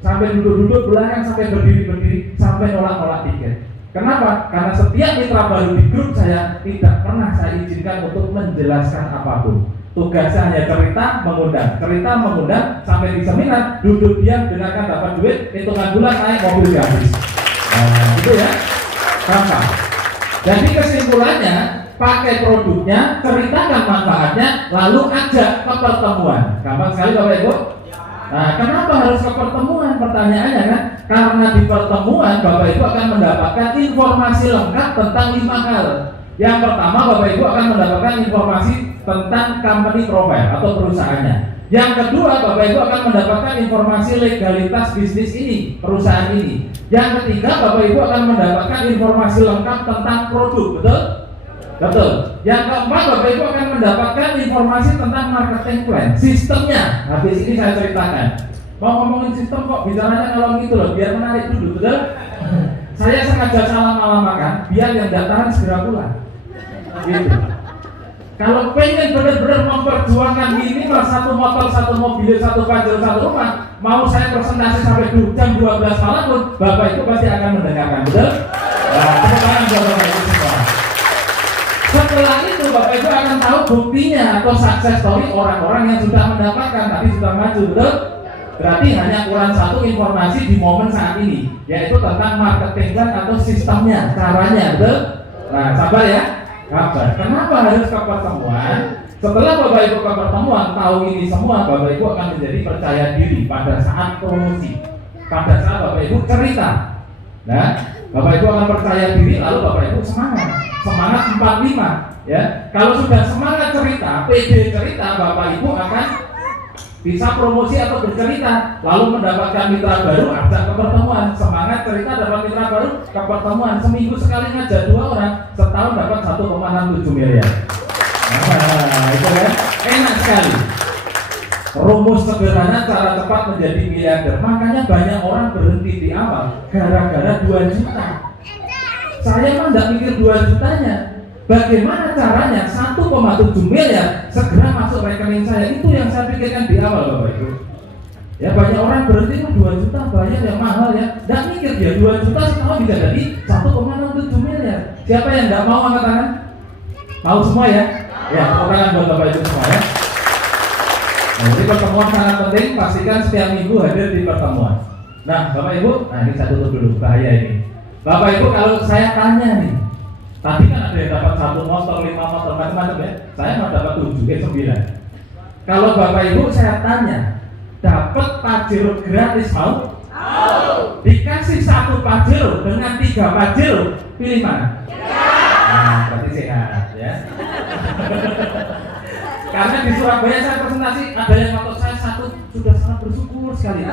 sampai duduk-duduk belakang, sampai berdiri-berdiri, sampai nolak-nolak tiket. Kenapa? Karena setiap mitra baru di grup saya tidak pernah saya izinkan untuk menjelaskan apapun. Tugasnya hanya cerita, mengundang, sampai di seminar, duduk diam, dengarkan, dapat duit, hitungan bulan naik mobil gratis. Nah, itu ya, gampang. Jadi kesimpulannya, pakai produknya, ceritakan manfaatnya, lalu ajak ke pertemuan. Gampang sekali Bapak Ibu. Nah, kenapa harus ke pertemuan? Pertanyaannya kan, karena di pertemuan Bapak Ibu akan mendapatkan informasi lengkap tentang 5 hal. Yang pertama, Bapak Ibu akan mendapatkan informasi tentang company profile atau perusahaannya. Yang kedua, Bapak Ibu akan mendapatkan informasi legalitas bisnis ini, perusahaan ini. Yang ketiga, Bapak Ibu akan mendapatkan informasi lengkap tentang produk, betul? Betul. Yang keempat, Bapak Ibu akan mendapatkan informasi tentang marketing plan, sistemnya. Habis ini saya ceritakan. Mau ngomongin sistem kok bicaranya kalau gitu loh, biar menarik dulu, betul? Saya sengaja salam-alamakan biar yang dataran segera pulang. Gitu. Kalau pengen benar-benar memperjuangkan minimal 1 motor, 1 mobil, 1 Pajero, 1 rumah, mau saya presentasi sampai jam 12 malam pun, Bapak Ibu pasti akan mendengarkan, betul? Nah, sekarang Bapak Ibu semua. Setelah itu Bapak Ibu akan tahu buktinya atau success story orang-orang yang sudah mendapatkan, tapi sudah maju, betul? Berarti hanya kurang 1 informasi di momen saat ini, yaitu tentang marketing plan atau sistemnya, caranya, betul? Nah, sabar ya. Kabar. Kenapa harus ke pertemuan? Setelah Bapak Ibu ke pertemuan, tahu ini semua, Bapak Ibu akan menjadi percaya diri pada saat promosi. pada saat Bapak Ibu cerita. Nah, Bapak Ibu akan percaya diri, lalu Bapak Ibu semangat 45 ya. Kalau sudah semangat cerita, pede cerita, Bapak Ibu akan bisa promosi atau bercerita, lalu mendapatkan mitra baru, ajak ke pertemuan. Semangat cerita dapat mitra baru, ke pertemuan. Seminggu sekali ngajak 2 orang, setahun dapat 1,67 miliar. Nah, itu kan enak sekali. Rumus sederhana cara cepat menjadi miliarder. Makanya banyak orang berhenti di awal gara-gara 2 juta. Saya mah nggak mikir 2 jutanya. Bagaimana caranya 1,7 miliar segera masuk rekening saya? Itu yang saya pikirkan di awal, Bapak Ibu. Ya, banyak orang berhenti 2 juta bayar yang mahal ya. Nggak mikir dia 2 juta setahun bisa jadi 1,67 miliar. Siapa yang nggak mau angkat tangan? Mau semua ya? Ya, tepuk tangan buat Bapak Ibu semua ya. Nah, jadi pertemuan sangat penting, pastikan setiap minggu hadir di pertemuan. Nah, Bapak Ibu, nah ini saya tutup dulu, bahaya ini. Bapak Ibu, kalau saya tanya nih, tadi kan ada yang dapat 1 motor, 5 motor, macam-macam ya. Saya mau dapat 9. Kalau Bapak Ibu saya tanya, dapat Pajero gratis mau? Dikasih 1 Pajero dengan 3 Pajero, pilih mana? Nah, berarti sehat ya. Karena di Surabaya saya presentasi, ada yang motor saya 1, sudah sangat bersyukur sekali.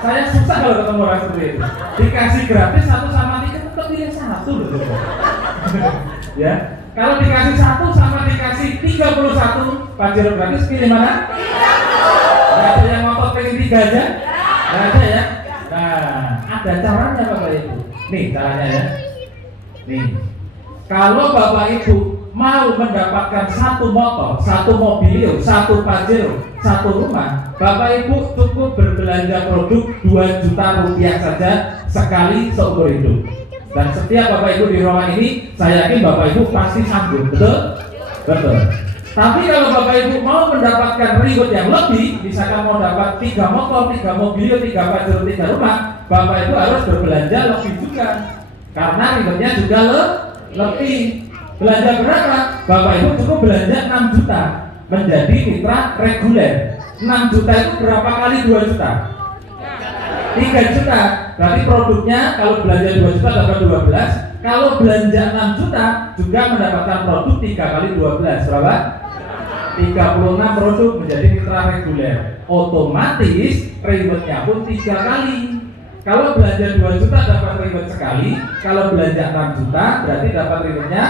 Saya susah kalau ketemu orang seperti itu. Dikasih gratis 1 sama 3, tetap pilih 1 loh. Ya, kalau dikasih 1 sama dikasih 31 Pajero gratis, pilih mana? Nggak ada yang motor pengen 3 aja? Nggak ada ya? Nah, ada caranya Bapak Ibu. Nih caranya ya. Nih, kalau Bapak Ibu mau mendapatkan 1 motor, 1 mobil, 1 Pajero, 1 rumah, Bapak Ibu cukup berbelanja produk 2 juta rupiah saja sekali seumur hidup. Dan setiap Bapak Ibu di ruangan ini, saya yakin Bapak Ibu pasti sanggup, betul? Betul. Tapi kalau Bapak Ibu mau mendapatkan reward yang lebih, misalkan mau dapat 3 motor, 3 mobil, 3 Pajero, 3 rumah, Bapak Ibu harus berbelanja lebih juga. Karena rewardnya juga lebih. Belanja berapa? Bapak Ibu cukup belanja 6 juta menjadi mitra reguler. 6 juta itu berapa kali 2 juta? 3 juta. Berarti produknya kalau belanja 2 juta dapat 12. Kalau belanja 6 juta juga mendapatkan produk 3 kali 12. Berapa? 36 produk menjadi mitra reguler. Otomatis rewardnya pun 3 kali. Kalau belanja 2 juta dapat reward sekali. Kalau belanja 6 juta berarti dapat rewardnya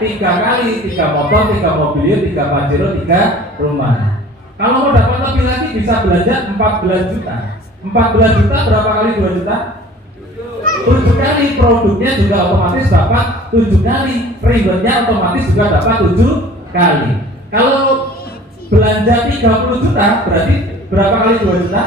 3 kali, 3 motor, 3 mobil, 3 Pajero, 3 rumah. Kalau mau dapat lebih lagi bisa belanja 14 juta. 14 juta berapa kali 2 juta? 7 kali. Produknya juga otomatis dapat 7 kali. Rewardnya otomatis juga dapat 7 kali. Kalau belanja 30 juta berarti berapa kali 2 juta?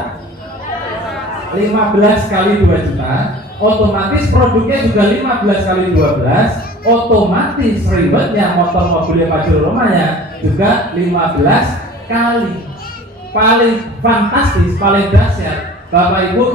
15 kali 2 juta. Otomatis produknya juga 15 kali 12. Otomatis rewardnya motor mobil Pajero rumahnya juga 15 kali. Paling fantastis, paling dahsyat, Bapak Ibu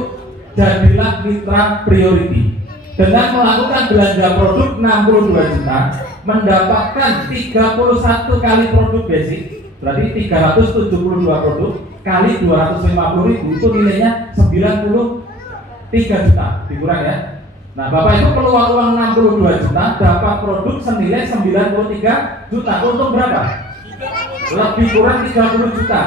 jadilah mitra priority. Dengan melakukan belanja produk 62 juta, mendapatkan 31 kali produk basic, berarti 372 produk kali 250.000 itu nilainya 93 juta, dikurang ya. Nah, Bapak Ibu keluar uang 62 juta, dapat produk senilai 93 juta. Untung berapa? Lebih kurang 30 juta.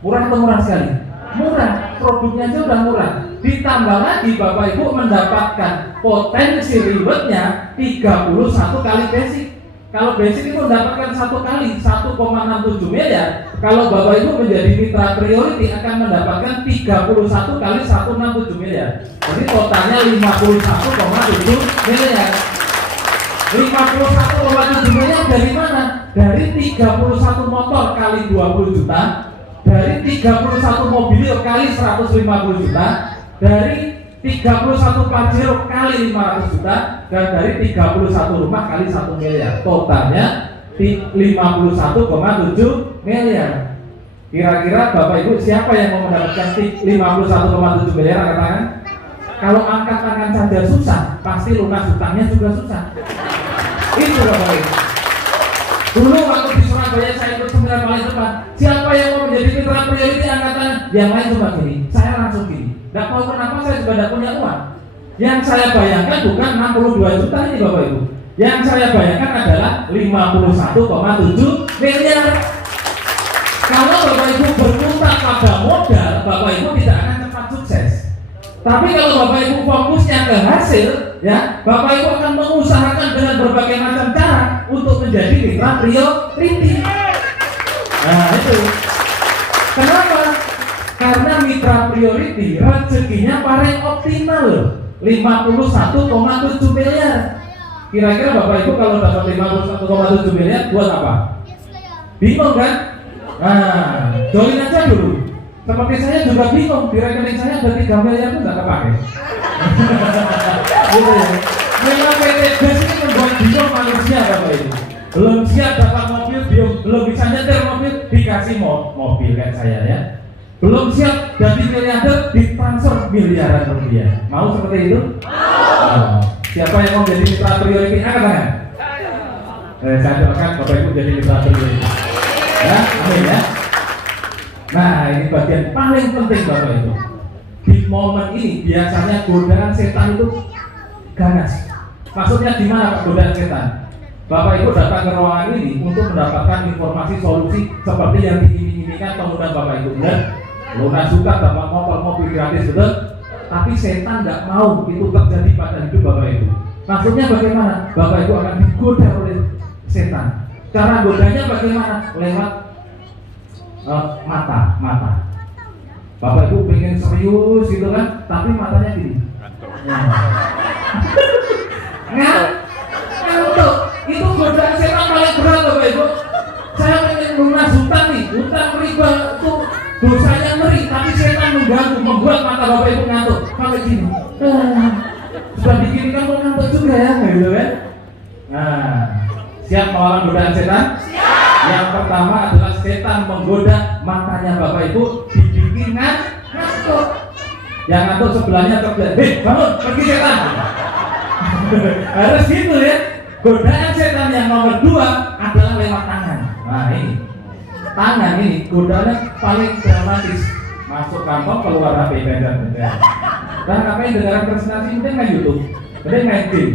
Murah atau murah sekali? Murah, produknya aja udah murah. Ditambah lagi Bapak Ibu mendapatkan potensi rewardnya 31 kali basic. Kalau basic itu mendapatkan 1 kali 1,67 miliar. Kalau Bapak Ibu menjadi mitra priority akan mendapatkan 31 kali 167 miliar. Jadi totalnya 51,7 miliar. 51,7 miliar dari mana? Dari 31 motor kali 20 juta, dari 31 mobil kali 150 juta, dari 31 Pajero kali 500 juta, dan dari 31 rumah kali 1 miliar. Totalnya 51,7 miliar. Kira-kira Bapak Ibu siapa yang mau mendapatkan 51,7 miliar? Angkat tangan. Kalau angkat tangan saja susah, pasti lunas hutangnya juga susah. Itu Bapak Ibu. Dulu waktu di Surabaya saya ikut seminar paling depan. Siapa yang mau menjadi mitra priority angkat tangan? Yang lain coba gini, saya langsung gini. Nggak tahu kenapa saya juga tidak punya uang. Yang saya bayangkan bukan 62 juta ini Bapak Ibu. Yang saya bayangkan adalah 51,7 miliar. Kalau Bapak Ibu berputar pada modal, Bapak Ibu tidak akan cepat sukses. Tapi kalau Bapak Ibu fokusnya ke hasil, ya, Bapak Ibu akan mengusahakan dengan berbagai macam cara untuk menjadi mitra priority. Nah itu. Kenapa? Karena mitra priority rezekinya paling optimal, 51,7 miliar. Kira-kira Bapak Ibu kalau dapat 51,7 miliar buat apa? Bingung kan? Nah, join aja dulu. Seperti saya juga bingung, di rekening saya ada 3 miliar itu nggak kepake. Gitu ya. Memang PT BES ini membuat bingung manusia Bapak Ibu. Belum siap dapat mobil, belum bisa nyetir mobil, dikasih mobil kayak saya ya. Belum siap jadi miliarder, ditransfer miliaran rupiah. Mau seperti itu? Mau. Siapa yang mau jadi mitra priority? Angkat tangan. Saya doakan Bapak Ibu jadi mitra priority. Ya, amin ya. Nah, ini bagian paling penting Bapak Ibu. Di momen ini biasanya godaan setan itu ganas. Maksudnya di mana Pak godaan setan? Bapak Ibu datang ke ruangan ini untuk mendapatkan informasi solusi seperti yang diiming-imingkan kemudian Bapak Ibu. Benar? Luna suka dapat mobil gratis, betul? Tapi setan nggak mau itu terjadi pada hidup Bapak Ibu. Maksudnya bagaimana? Bapak Ibu akan digoda oleh setan. Cara godanya bagaimana? Lewat mata. Bapak Ibu pengen serius gitu kan, tapi matanya gini. Ngantuk. Itu godaan setan paling berat Bapak Ibu. Saya pengen lunas hutang nih, hutang riba itu dosanya ngeri, tapi setan mengganggu, membuat mata Bapak Ibu ngantuk. Sampai gini. Sudah diginikan kok ngantuk juga ya, gitu kan? Nah, siap melawan godaan setan? Yang pertama adalah setan menggoda matanya Bapak Ibu dibikin ngantuk. Yang ngantuk sebelahnya terbilang, hei bangun, pergi setan. Harus gitu ya. Godaan setan yang nomor 2 adalah lewat tangan. Nah ini, tangan ini godaannya paling dramatis. Masuk kantong, keluar HP, beda-beda. Dan ngapain dengaran presentasi, mending main YouTube, mending main game.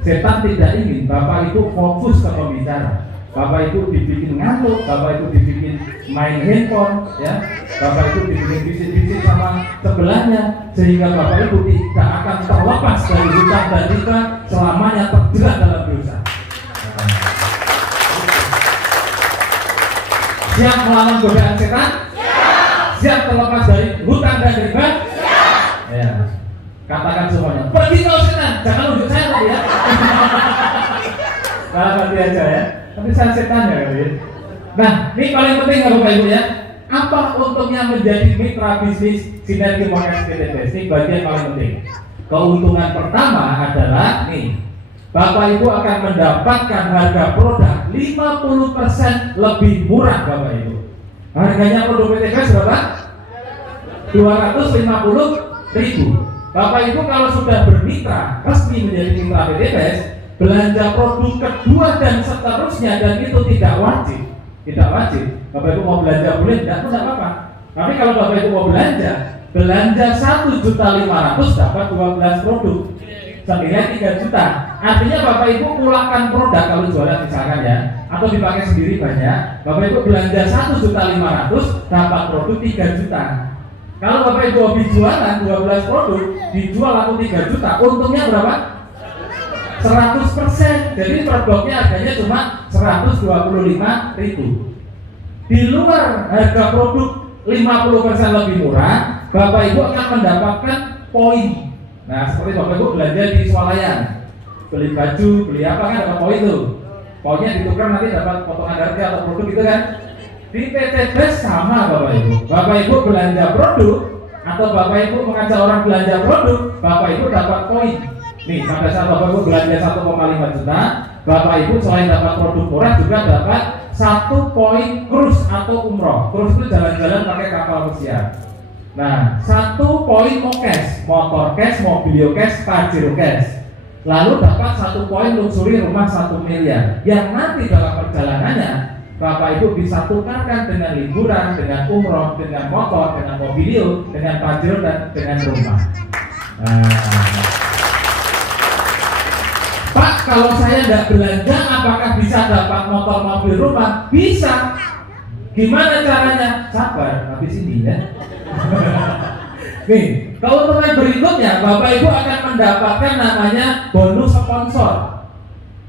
Setan tidak ingin Bapak Ibu fokus ke pembicara. Bapak Ibu dibikin ngantuk, Bapak Ibu dibikin main handphone, ya. Bapak Ibu dibikin bisik-bisik sama sebelahnya, sehingga Bapak Ibu tidak akan terlepas dari hutang dan riba selamanya terjerat dalam dosa. Siap melawan godaan setan? Siap terlepas dari hutang dan riba? Ya. Katakan semuanya, pergi kau setan, jangan unjuk saya tadi ya. Kalau nanti aja ya. Tapi saya setan ya kali. Nah, ini paling penting Bapak Ibu ya. Apa untungnya menjadi mitra bisnis Sinergi Marketing PT BES? Ini bagian paling penting. Keuntungan pertama adalah nih, Bapak Ibu akan mendapatkan harga produk 50% lebih murah Bapak Ibu. Harganya produk PT BES berapa? 250.000. Bapak Ibu kalau sudah bermitra resmi menjadi mitra PT BES, belanja produk kedua dan seterusnya, dan itu tidak wajib. Bapak Ibu mau belanja boleh, tidak apa-apa. Tapi kalau Bapak Ibu mau belanja 1.500.000 dapat 12 produk senilai 3 juta. Artinya Bapak Ibu pulangkan produk kalau jualan misalkan ya, atau dipakai sendiri banyak. Bapak Ibu belanja 1.500.000 dapat produk 3 juta. Kalau Bapak Ibu hobi jualan 12 produk, dijual laku 3 juta, untungnya berapa? 100%. Jadi per boxnya harganya cuma 125.000. Di luar harga produk 50% lebih murah, Bapak Ibu akan mendapatkan poin. Nah, seperti Bapak Ibu belanja di Swalayan, beli baju, beli apa kan dapat poin tuh. Poinnya ditukar nanti dapat potongan harga atau produk gitu kan. Di PT BES sama Bapak Ibu. Bapak Ibu belanja produk atau Bapak Ibu mengajak orang belanja produk, Bapak Ibu dapat poin. Nih, pada saat Bapak Ibu belanja 1,5 juta, Bapak Ibu selain dapat produk murah juga dapat 1 poin cruise atau umroh. Cruise itu jalan-jalan pakai kapal pesiar. Nah, 1 poin mokes, motor cash, mobilio cash, pajero cash. Lalu dapat 1 poin luxury rumah 1 miliar. Yang nanti dalam perjalanannya Bapak Ibu bisa tukarkan dengan liburan, dengan umroh, dengan motor, dengan mobilio, dengan pajero, dan dengan rumah. Pak, kalau saya tidak belanja, apakah bisa dapat motor, mobil, rumah? Bisa. Gimana caranya? Sabar, habis ini ya. Nih, keuntungan berikutnya, Bapak Ibu akan mendapatkan namanya bonus sponsor.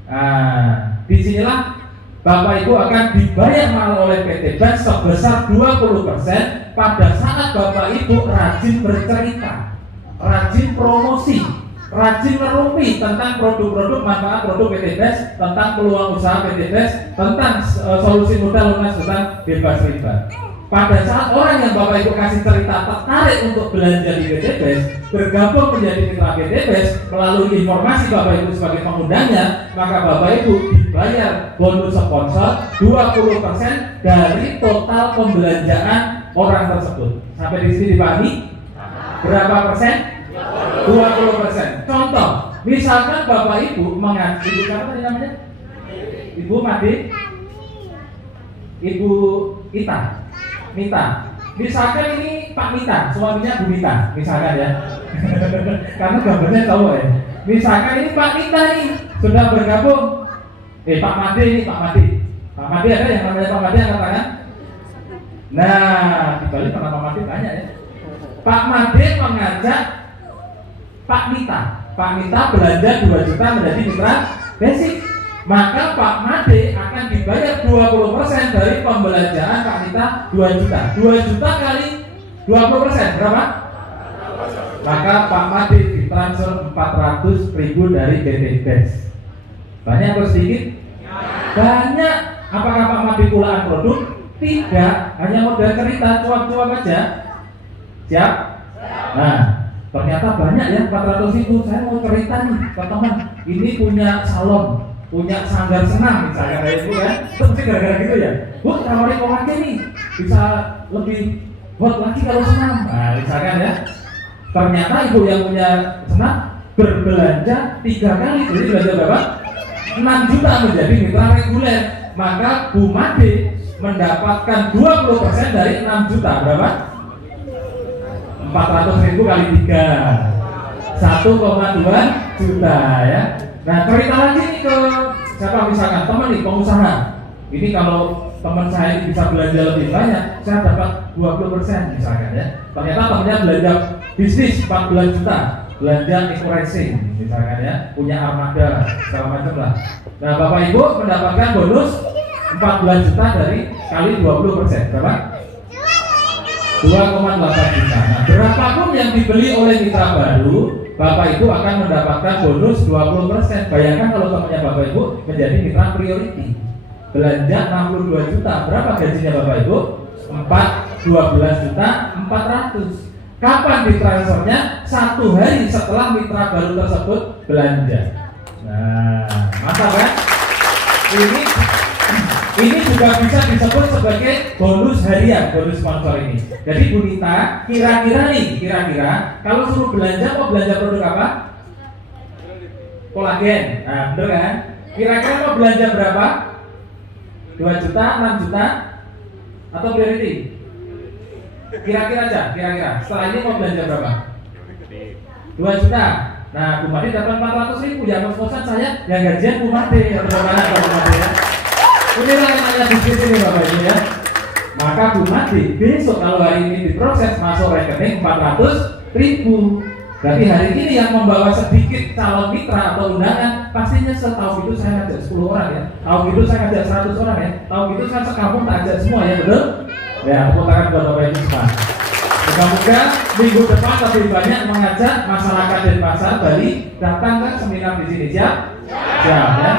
Nah, disinilah Bapak Ibu akan dibayar mahal oleh PT BES sebesar 20% pada saat Bapak Ibu rajin bercerita, rajin promosi, rajin ngerumpi tentang produk-produk manfaat produk PT BES, tentang peluang usaha PT BES, tentang solusi modal lunas utang bebas riba. Pada saat orang yang Bapak Ibu kasih cerita tertarik untuk belanja di PT BES, bergabung menjadi mitra PT BES melalui informasi Bapak Ibu sebagai pengundangnya, maka Bapak Ibu dibayar bonus sponsor 20% dari total pembelanjaan orang tersebut. Sampai di sini dipahami? Berapa persen? 20%. Contoh, misalkan Bapak Ibu mengaji, Ibu siapa tadi namanya? Ibu Made, Ibu Ita, Mita. Misalkan ini Pak Mita, suaminya Bu Mita, misalkan ya. Karena gambarnya tahu ya. Misalkan ini Pak Mita nih sudah bergabung. Pak Made ini, Pak Made. Pak Made ada yang namanya Pak Made angkat tangan? Nah, di Bali pernah Pak Made banyak ya. Pak Made mengajak Pak Mita. Pak Mita belanja 2 juta menjadi mitra basic. Maka Pak Made akan dibayar 20% dari pembelanjaan Pak Mita 2 juta. 2 juta kali 20% berapa? Maka Pak Made ditransfer 400.000 dari PT BES. Banyak atau sedikit? Banyak. Apakah Pak Made pulaan produk? Tidak, hanya modal cerita, cuap-cuap aja. Siap? Nah, ternyata banyak ya, 400.000. Saya mau cerita nih ke teman, ini punya salon, punya sanggar senam misalnya kayak itu kan. Itu mesti gara-gara gitu ya. Bu, tawarin komaknya nih, bisa lebih hot lagi kalau senam. Nah, misalkan ya. Ternyata ibu yang punya senam berbelanja 3 kali. Jadi belanja berapa? 6 juta menjadi mitra reguler. Maka Bu Made mendapatkan 20% dari 6 juta. Berapa? 400.000 kali 3, 1,2 juta ya. Nah, cerita lagi nih ke siapa, misalkan teman nih pengusaha. Ini kalau teman saya ini bisa belanja lebih banyak, saya dapat 20% misalkan ya. Ternyata temannya belanja bisnis 14 juta, belanja eco racing misalkan ya, punya armada segala macam lah. Nah, Bapak Ibu mendapatkan bonus 14 juta dari kali 20%. Berapa? 2,8 juta. Nah, berapapun yang dibeli oleh mitra baru, Bapak Ibu akan mendapatkan bonus 20%. Bayangkan kalau temannya Bapak Ibu menjadi mitra priority, belanja 62 juta. Berapa gajinya Bapak Ibu? 12 juta 400. Kapan ditransfernya? 1 hari setelah mitra baru tersebut belanja. Nah, mantap kan? Ini juga bisa disebut sebagai bonus harian, bonus sponsor ini. Jadi Bu Nita, kira-kira kalau suruh belanja, mau belanja produk apa? Kolagen. Nah, bener kan? Kira-kira mau belanja berapa? 2 juta, 6 juta? Atau priority? Kira-kira aja, kira-kira. Setelah ini mau belanja berapa? 2 juta. Nah, Bu Made dapat 400.000. Ya, kos-kosan saya yang gajian Bu Made, ya berapa Bu Made ya? Inilah yang namanya bisnis ini Bapak Ibu ya. Maka Bu Made besok kalau hari ini diproses masuk rekening 400.000. Berarti hari ini yang membawa sedikit calon mitra atau undangan pastinya setahu gitu saya ngajak 10 orang ya. Tahu gitu saya ngajak 100 orang ya. Tahu gitu saya sekampung tak ajak semua ya, betul? Ya, tepuk tangan buat Bapak Ibu semua. Semoga minggu depan lebih banyak mengajak masyarakat Denpasar Bali datang ke seminar di sini. Siap? Siap ya.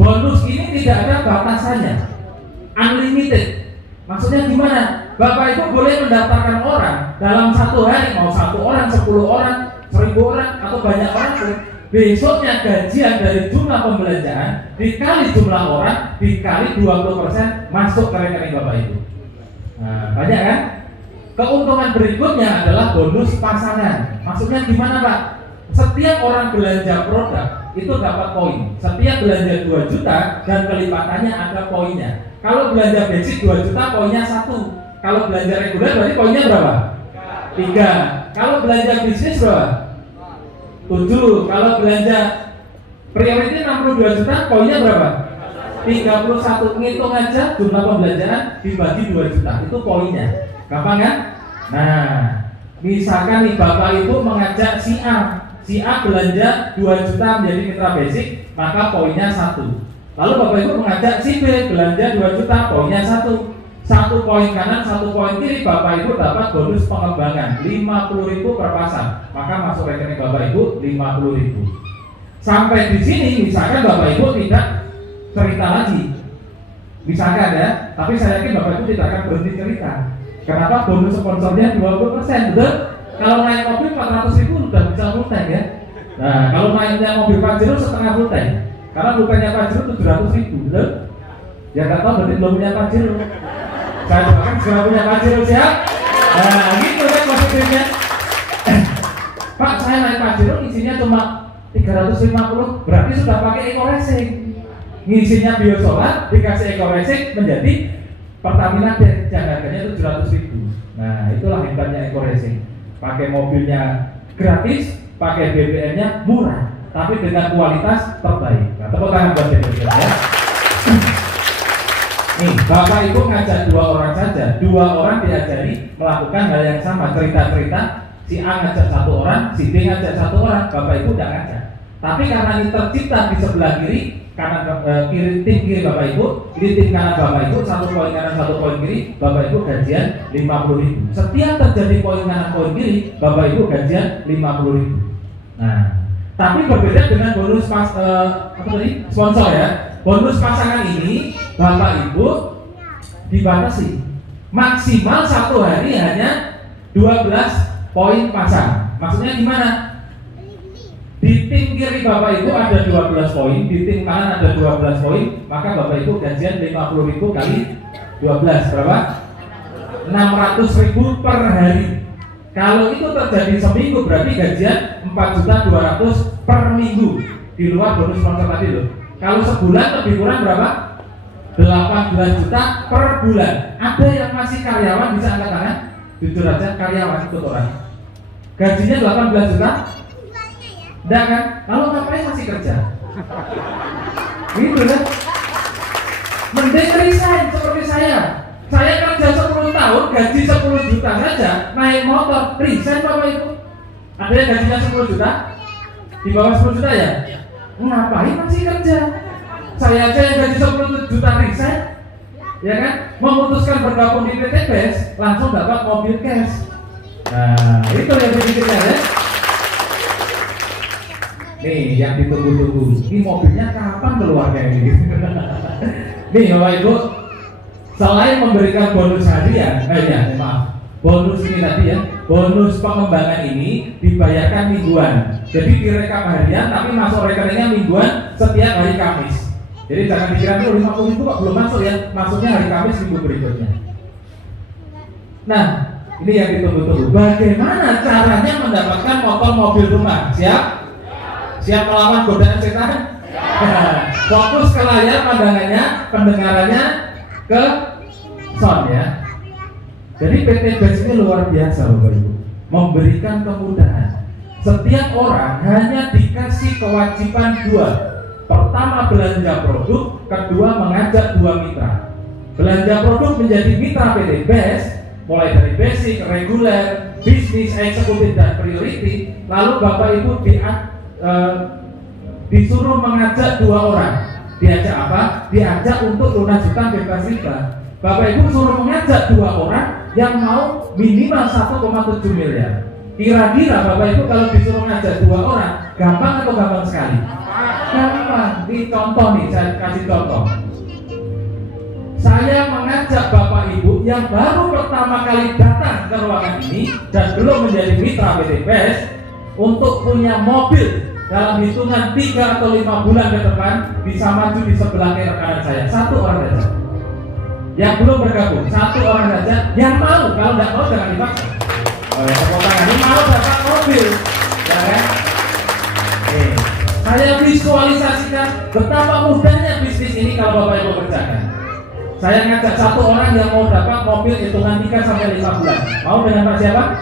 Bonus ini tidak ada batasannya, unlimited. Maksudnya gimana? Bapak Ibu boleh mendaftarkan orang dalam 1 hari, mau 1 orang, 10 orang, 1000 orang, atau banyak orang pun. Besoknya gajian dari jumlah pembelanjaan dikali jumlah orang dikali 20% masuk ke rekening Bapak Ibu. Nah, banyak kan? Keuntungan berikutnya adalah bonus pasangan. Maksudnya gimana Pak? Setiap orang belanja produk itu dapat poin. Setiap belanja 2 juta dan kelipatannya ada poinnya. Kalau belanja basic 2 juta poinnya 1. Kalau belanja reguler berarti poinnya berapa? 3. Kalau belanja bisnis berapa? 7. Kalau belanja priority 62 juta poinnya berapa? 31. Ngitung aja jumlah pembelanjaan dibagi 2 juta itu poinnya. Gampang kan? Nah, misalkan nih Bapak Ibu mengajak si A belanja 2 juta menjadi mitra basic, maka poinnya 1. Lalu Bapak Ibu mengajak si B belanja 2 juta, poinnya 1. 1 poin kanan, 1 poin kiri, Bapak Ibu dapat bonus pengembangan 50.000 per pasang. Maka masuk rekening Bapak Ibu 50.000. Sampai di sini misalkan Bapak Ibu tidak cerita lagi. Misalkan ya, tapi saya yakin Bapak Ibu tidak akan berhenti cerita. Kenapa? Bonus sponsornya 20%, betul? Kalau naik mobil 400.000 udah bisa full tank ya. Nah, kalau naiknya mobil Pajero setengah full tank. Karena full tanknya Pajero 700.000, betul? Ya nggak tahu berarti belum punya Pajero. Saya doakan segera punya Pajero, siap? Nah, gitu kan positifnya. Pak, saya naik Pajero isinya cuma 350, berarti sudah pakai eco racing. Ngisinya biosolar dikasih eco racing menjadi Pertamina Dex yang harganya 700.000. Nah, itulah hebatnya eco racing. Pakai mobilnya gratis, pakai BBM-nya murah, tapi dengan kualitas terbaik. Nah, tepuk tangan buat BBM ya. Nih, Bapak Ibu ngajak 2 orang saja, 2 orang diajari melakukan hal yang sama, cerita-cerita. Si A ngajak 1 orang, si B ngajak 1 orang, Bapak Ibu tidak ngajak. Tapi karena ini tercipta di sebelah kiri, kanan kiri, tim kiri Bapak Ibu, ini tim kanan Bapak Ibu, 1 poin kanan 1 poin kiri, Bapak Ibu gajian 50.000. Setiap terjadi poin kanan poin kiri, Bapak Ibu gajian 50.000. Nah, tapi berbeda dengan bonus sponsor ya. Bonus pasangan ini Bapak Ibu dibatasi maksimal 1 hari hanya 12 poin pasang. Maksudnya gimana? Di tim kiri Bapak Ibu ada 12 poin, di tim kanan ada 12 poin, maka Bapak Ibu gajian 50.000 kali 12 berapa? 600.000 per hari. Kalau itu terjadi seminggu berarti gajian 4.200.000 per minggu di luar bonus sponsor tadi loh. Kalau sebulan lebih kurang berapa? 18 juta per bulan. Ada yang masih karyawan bisa angkat tangan? Jujur aja karyawan ikut orang. Gajinya 18 juta? Enggak kan? Lalu ngapain masih kerja? Gitu kan? Mending resign seperti saya. Saya kerja 10 tahun, gaji 10 juta saja, naik motor, resign Bapak Ibu. Ada yang gajinya 10 juta? Di bawah 10 juta ya? Ngapain masih kerja? Saya aja yang gaji 10 juta resign, ya kan? Memutuskan bergabung di PT BES, langsung dapat mobil cash. Nah, itu yang berikutnya ya. Nih, yang ditunggu-tunggu. Ini mobilnya kapan keluarnya ini? Nih, Bapak Ibu, selain memberikan bonus harian, bonus ini tadi ya, bonus pengembangan ini dibayarkan mingguan. Jadi direkam harian, tapi masuk rekeningnya mingguan setiap hari Kamis. Jadi jangan dikira dulu 50.000 kok belum masuk ya, masuknya hari Kamis minggu berikutnya. Nah, ini yang ditunggu-tunggu. Bagaimana caranya mendapatkan motor mobil rumah? Siap? Siap melawan godaan setan? Fokus ke layar pandangannya, pendengarannya ke sound ya. Jadi PT BES ini luar biasa Bapak Ibu, memberikan kemudahan. Setiap orang hanya dikasih kewajiban 2. Pertama belanja produk, kedua mengajak 2 mitra. Belanja produk menjadi mitra PT BES, mulai dari basic, reguler, bisnis, eksekutif dan priority. Lalu Bapak Ibu disuruh mengajak 2 orang. Diajak apa? Diajak untuk lunas hutang bebas riba. Bapak Ibu suruh mengajak 2 orang yang mau minimal 1,7 miliar. Kira-kira Bapak Ibu kalau disuruh ngajak 2 orang, gampang atau gampang sekali? Gampang. Ini contoh nih, saya kasih contoh. Saya mengajak Bapak Ibu yang baru pertama kali datang ke ruangan ini dan belum menjadi mitra PT BES untuk punya mobil dalam hitungan 3 atau 5 bulan ke depan bisa maju di sebelah rekan saya. 1 orang saja yang belum bergabung, 1 orang saja yang mau. Kalau tidak mau jangan dipaksa. Tepuk tangan. Ini mau dapat mobil, ya kan? Saya visualisasikan betapa mudahnya bisnis ini kalau Bapak Ibu kerjakan. Saya ngajak satu orang yang mau dapat mobil hitungan 3 sampai 5 bulan. Mau dengan Pak siapa?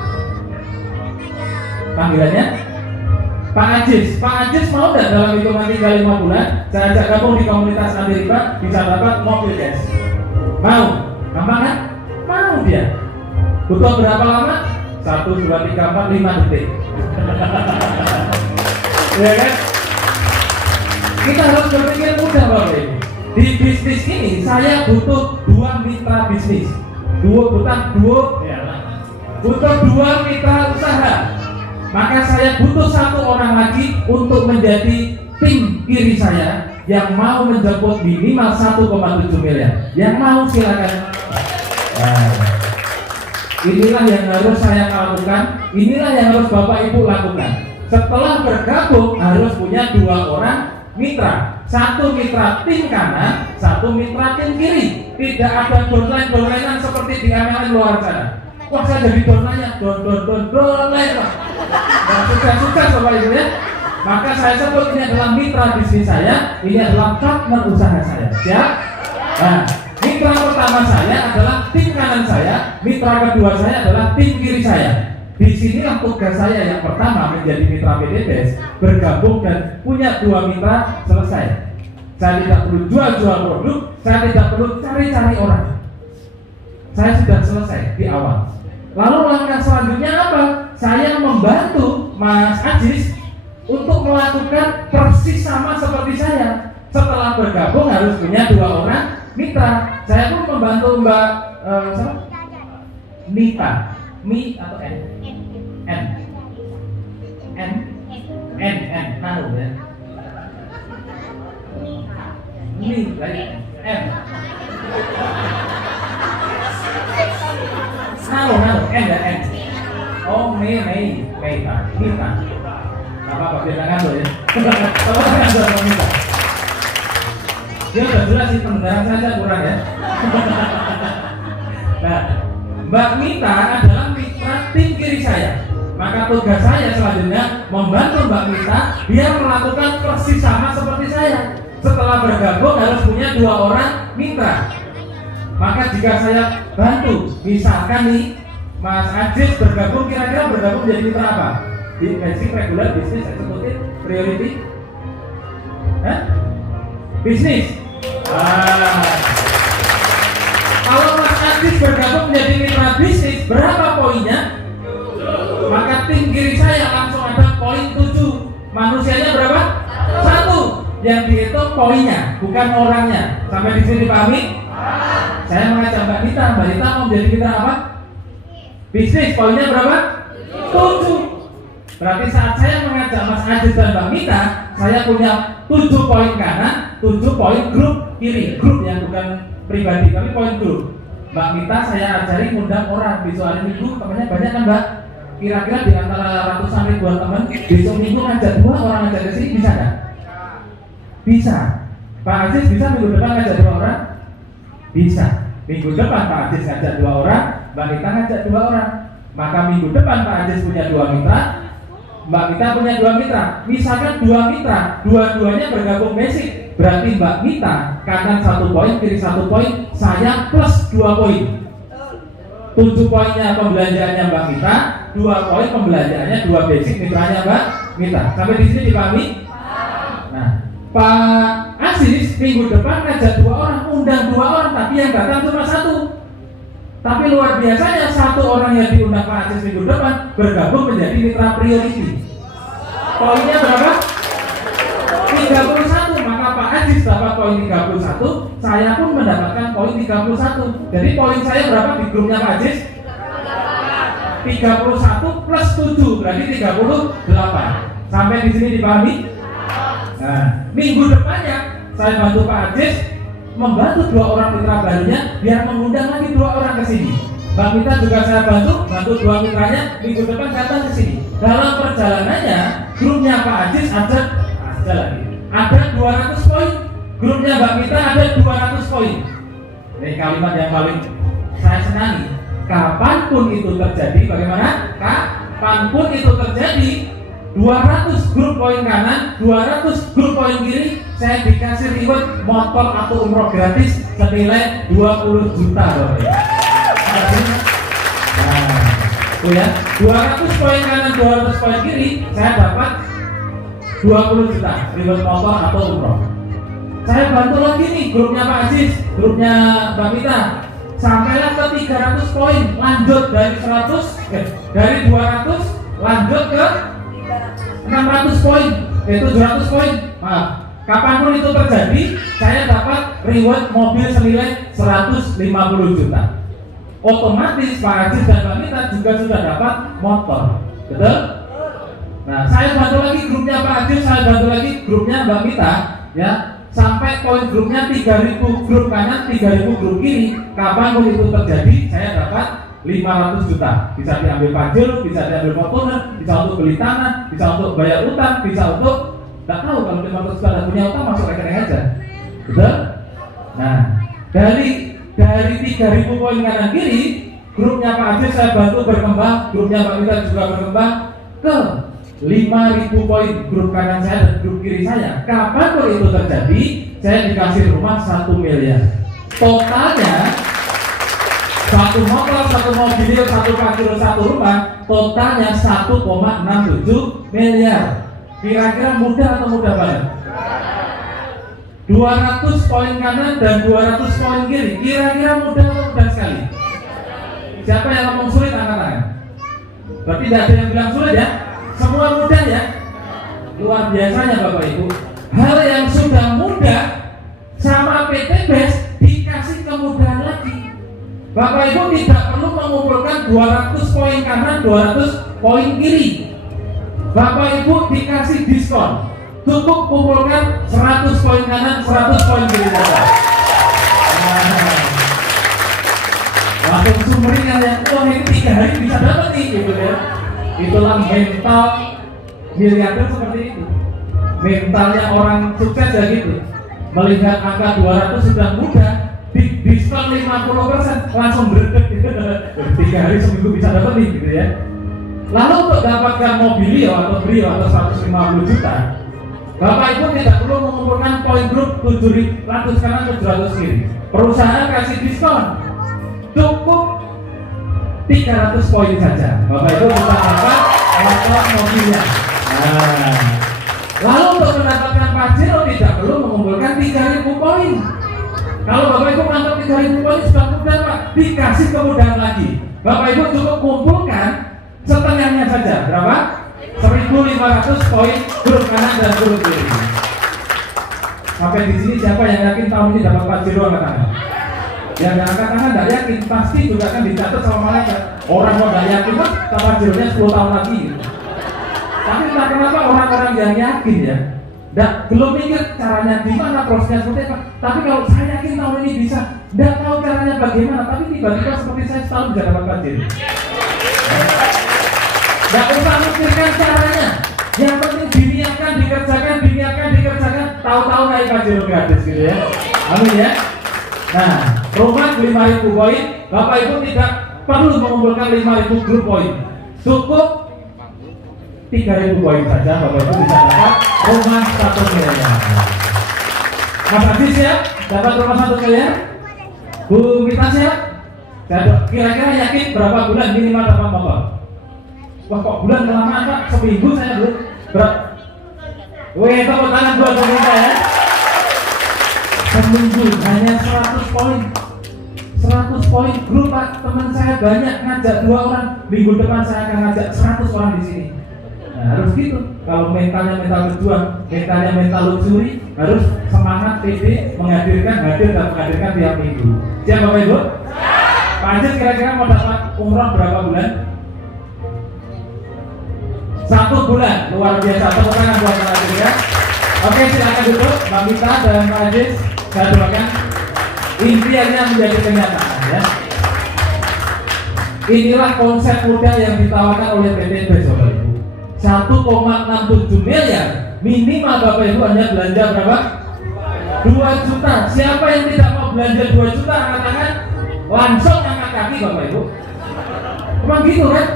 Panggilannya? Pak Ajis. Pak Ajis mau nggak dalam hitungan 3-5 bulan saya ajak gabung di komunitas anti riba bisa dapat mobil cash? Mau? Gampang kan? Mau dia. Butuh berapa lama? 1, 2, 3, 4, 5 detik. Ya kan? Kita harus berpikir mudah Bapak Ibu. Di bisnis ini saya butuh 2 mitra bisnis. Butuh 2 mitra usaha. Maka saya butuh 1 orang lagi untuk menjadi tim kiri saya yang mau menjemput minimal 1,7 miliar. Yang mau silakan. Inilah yang harus saya lakukan. Inilah yang harus Bapak Ibu lakukan. Setelah bergabung harus punya 2 orang mitra. 1 mitra tim kanan, 1 mitra tim kiri. Tidak ada downline-downlinean seperti di MLM luar sana. Wah saya jadi downline-nya, downline Pak. Nah, sukses Bapak Ibu ya. Maka saya sebut ini adalah mitra bisnis saya, ini adalah partner usaha saya. Siap? Nah, mitra pertama saya adalah tim kanan saya, mitra kedua saya adalah tim kiri saya. Di sinilah tugas saya yang pertama menjadi mitra PDBes, bergabung dan punya 2 mitra selesai. Saya tidak perlu jual-jual produk, saya tidak perlu cari-cari orang. Saya sudah selesai di awal. Lalu langkah selanjutnya apa? Saya membantu Mas Ajis untuk melakukan persis sama seperti saya. Setelah bergabung harus punya 2 orang mitra. Saya pun membantu Mbak Nita. Mi atau N? N. N. N. Nahu ya. Mi, lagi N. Nahu, N ya N. Oh, Mita. Apa bilangan lo ya? Kalau kan sudah Mita. Dia udah jelas sih pendengaran saja kurang ya. Nah, Mbak Mita adalah mitra tim kiri saya. Maka tugas saya selanjutnya membantu Mbak Mita biar melakukan persis sama seperti saya. Setelah bergabung harus punya 2 orang mitra. Maka jika saya bantu, misalkan nih Mas Ajis bergabung, kira-kira bergabung jadi mitra apa? Di basic, regular, bisnis, eksekutif, priority? Bisnis. Kalau Mas Ajis bergabung menjadi mitra bisnis, berapa poinnya? Maka tim kiri saya langsung ada poin 7. Manusianya berapa? 1. Yang dihitung poinnya, bukan orangnya. Sampai di sini dipahami? Saya mengajak Mbak Nita mau menjadi mitra apa? Bisnis, poinnya berapa? 7. Berarti saat saya mengajak Mas Ajis dan Mbak Mita, saya punya 7 poin kanan, 7 poin grup kiri. Grup yang bukan pribadi, tapi poin grup. Mbak Mita saya ajari ngundang orang. Besok hari Minggu temannya banyak kan Mbak? Kira-kira di antara ratusan ribuan teman, besok Minggu ngajak 2 orang ngajak ke sini, bisa nggak? Bisa. Pak Ajis bisa minggu depan ngajak 2 orang? Bisa. Minggu depan Pak Ajis ngajak 2 orang, Mbak Mita ngajak 2 orang. Maka minggu depan Pak Ajis punya 2 mitra, Mbak Mita punya 2 mitra. Misalkan 2 mitra, dua-duanya bergabung basic. Berarti Mbak Mita kanan 1 poin, kiri 1 poin, saya plus 2 poin. 7 poinnya pembelanjaannya Mbak Mita, 2 poin pembelanjaannya 2 basic mitranya Mbak Mita. Sampai di sini dipahami? Nah, Pak Aziz minggu depan ngajak 2 orang, undang 2 orang, tapi yang datang cuma 1. Tapi luar biasanya 1 orang yang diundang Pak Aziz minggu depan bergabung menjadi mitra priority. Poinnya berapa? 31. Maka Pak Aziz dapat poin 31, saya pun mendapatkan poin 31. Jadi poin saya berapa di grupnya Pak Aziz? 31 plus 7 berarti 38. Sampai di sini dipahami? Nah, minggu depannya saya bantu Pak Aziz membantu 2 orang mitra barunya biar mengundang lagi 2 orang ke sini. Mbak Mita juga saya bantu 2 mitranya minggu depan datang ke sini. Dalam perjalanannya grupnya Pak Aziz ada lagi. Ada 200 poin. Grupnya Mbak Mita ada 200 poin. Ini kalimat yang paling saya senangi. Kapanpun itu terjadi, bagaimana? Kapanpun itu terjadi, 200 grup poin kanan, 200 grup poin kiri, saya dikasih reward motor atau umroh gratis senilai 20 juta Bapak Ibu. Nah, itu ya, 200 poin kanan, 200 poin kiri, saya dapat 20 juta reward motor atau umroh. Saya bantu lagi nih grupnya Pak Aziz, grupnya Mbak Mita, sampailah ke 300 poin, lanjut dari 200 lanjut ke 600 poin, 700 poin. Maaf, kapanpun itu terjadi, saya dapat reward mobil senilai 150 juta. Otomatis Pak Aziz dan Mbak Mita juga sudah dapat motor, betul? Nah, saya bantu lagi grupnya Pak Aziz, saya bantu lagi grupnya Mbak Mita, ya. Sampai poin grupnya 3000 grup kanan, 3000 grup kiri. Kapanpun itu terjadi, saya dapat 500 juta. Bisa diambil pajero, bisa diambil Fortuner, bisa untuk beli tanah, bisa untuk bayar utang, bisa untuk nggak tahu kalau 500 juta punya utang masuk rekening aja. Betul? Nah, dari 3000 poin kanan kiri, grupnya Pak Aziz saya bantu berkembang, grupnya Pak Mita juga berkembang ke 5.000 poin grup kanan saya dan grup kiri saya. Kapanpun itu terjadi, saya dikasih rumah 1 miliar. Totalnya 1 motor, 1 mobil, 1 pajero, 1 rumah, totalnya 1,67 miliar. Kira-kira mudah atau mudah banget? 200 poin kanan dan 200 poin kiri. Kira-kira mudah atau mudah sekali? Siapa yang ngomong sulit angkat tangan? Berarti tidak ada yang bilang sulit ya? Semua mudah ya? Luar biasanya Bapak Ibu. Hal yang sudah mudah sama PT BES dikasih kemudahan lagi. Bapak Ibu tidak perlu mengumpulkan 200 poin kanan, 200 poin kiri. Bapak Ibu dikasih diskon. Cukup kumpulkan 100 poin kanan, 100 poin kiri saja. Langsung sumringah ya, oh ini 3 hari bisa dapat nih gitu ya. Itulah mental miliarder seperti itu. Mentalnya orang sukses ya gitu. Melihat angka 200 sudah mudah, di diskon 50% langsung berdek gitu. 3 hari seminggu bisa dapat nih gitu ya. Lalu untuk dapatkan mobilio atau brio atau 150 juta, Bapak Ibu tidak perlu mengumpulkan poin grup 700 kanan 700 kiri. Perusahaan kasih diskon. Cukup 300 poin saja. Bapak Ibu bisa dapat motor mobilnya. Nah, lalu untuk mendapatkan pajero tidak perlu mengumpulkan 3.000 poin. Kalau Bapak Ibu mantap 3.000 poin sudah mudah Pak, dikasih kemudahan lagi. Bapak Ibu cukup kumpulkan setengahnya saja. Berapa? 1.500 poin grup kanan dan grup kiri. Sampai di sini siapa yang yakin tahun ini dapat pajero angkat tangan? Yang angkat tangan tidak yakin pasti juga akan dicatat sama malaikat. Orang mau tidak yakin kan pajeronya 10 tahun lagi gitu. Tapi entah kenapa orang-orang yang yakin ya, belum mikir caranya gimana, prosesnya seperti apa. Tapi kalau saya yakin tahun ini bisa, tidak tahu caranya bagaimana, tapi tiba-tiba seperti saya setahun bisa dapat pajero. Tidak usah mikirkan caranya, yang penting diniatkan, dikerjakan, tahu-tahu naik pajero gratis gitu ya. Amin ya. Nah, rumah 5.000 poin, Bapak Ibu tidak perlu mengumpulkan 5.000 grup poin. Cukup 3.000 poin saja, Bapak Ibu bisa dapat rumah 1 miliar. Mas Aziz ya, dapat rumah 1 miliar. Bu Mita siap? Kira-kira yakin berapa bulan minimal dapat motor? Wah kok bulan kelamaan Pak, seminggu saya belum tepuk tangan buat Bu Mita ya. Seminggu hanya 100 poin. 100 poin grup Pak, teman saya banyak, ngajak 2 orang. Minggu depan saya akan ngajak 100 orang di sini. Nah, harus gitu. Kalau mentalnya mental berjuang, mentalnya mental luxury, harus semangat pede hadir dan menghadirkan tiap minggu. Siap Bapak Ibu? Pak Aziz kira-kira mau dapat umroh berapa bulan? 1 bulan, luar biasa. Tepuk tangan buat Pak Aziz ya. Oke, silakan duduk Mbak Mita dan Pak Aziz. Saya doakan impiannya menjadi kenyataan ya. Inilah konsep mudah yang ditawarkan oleh PT BES Bapak Ibu. 1,67 miliar minimal Bapak Ibu hanya belanja berapa? 2 juta. Siapa yang tidak mau belanja 2 juta angkat tangan, langsung angkat kaki Bapak Ibu. Emang gitu kan?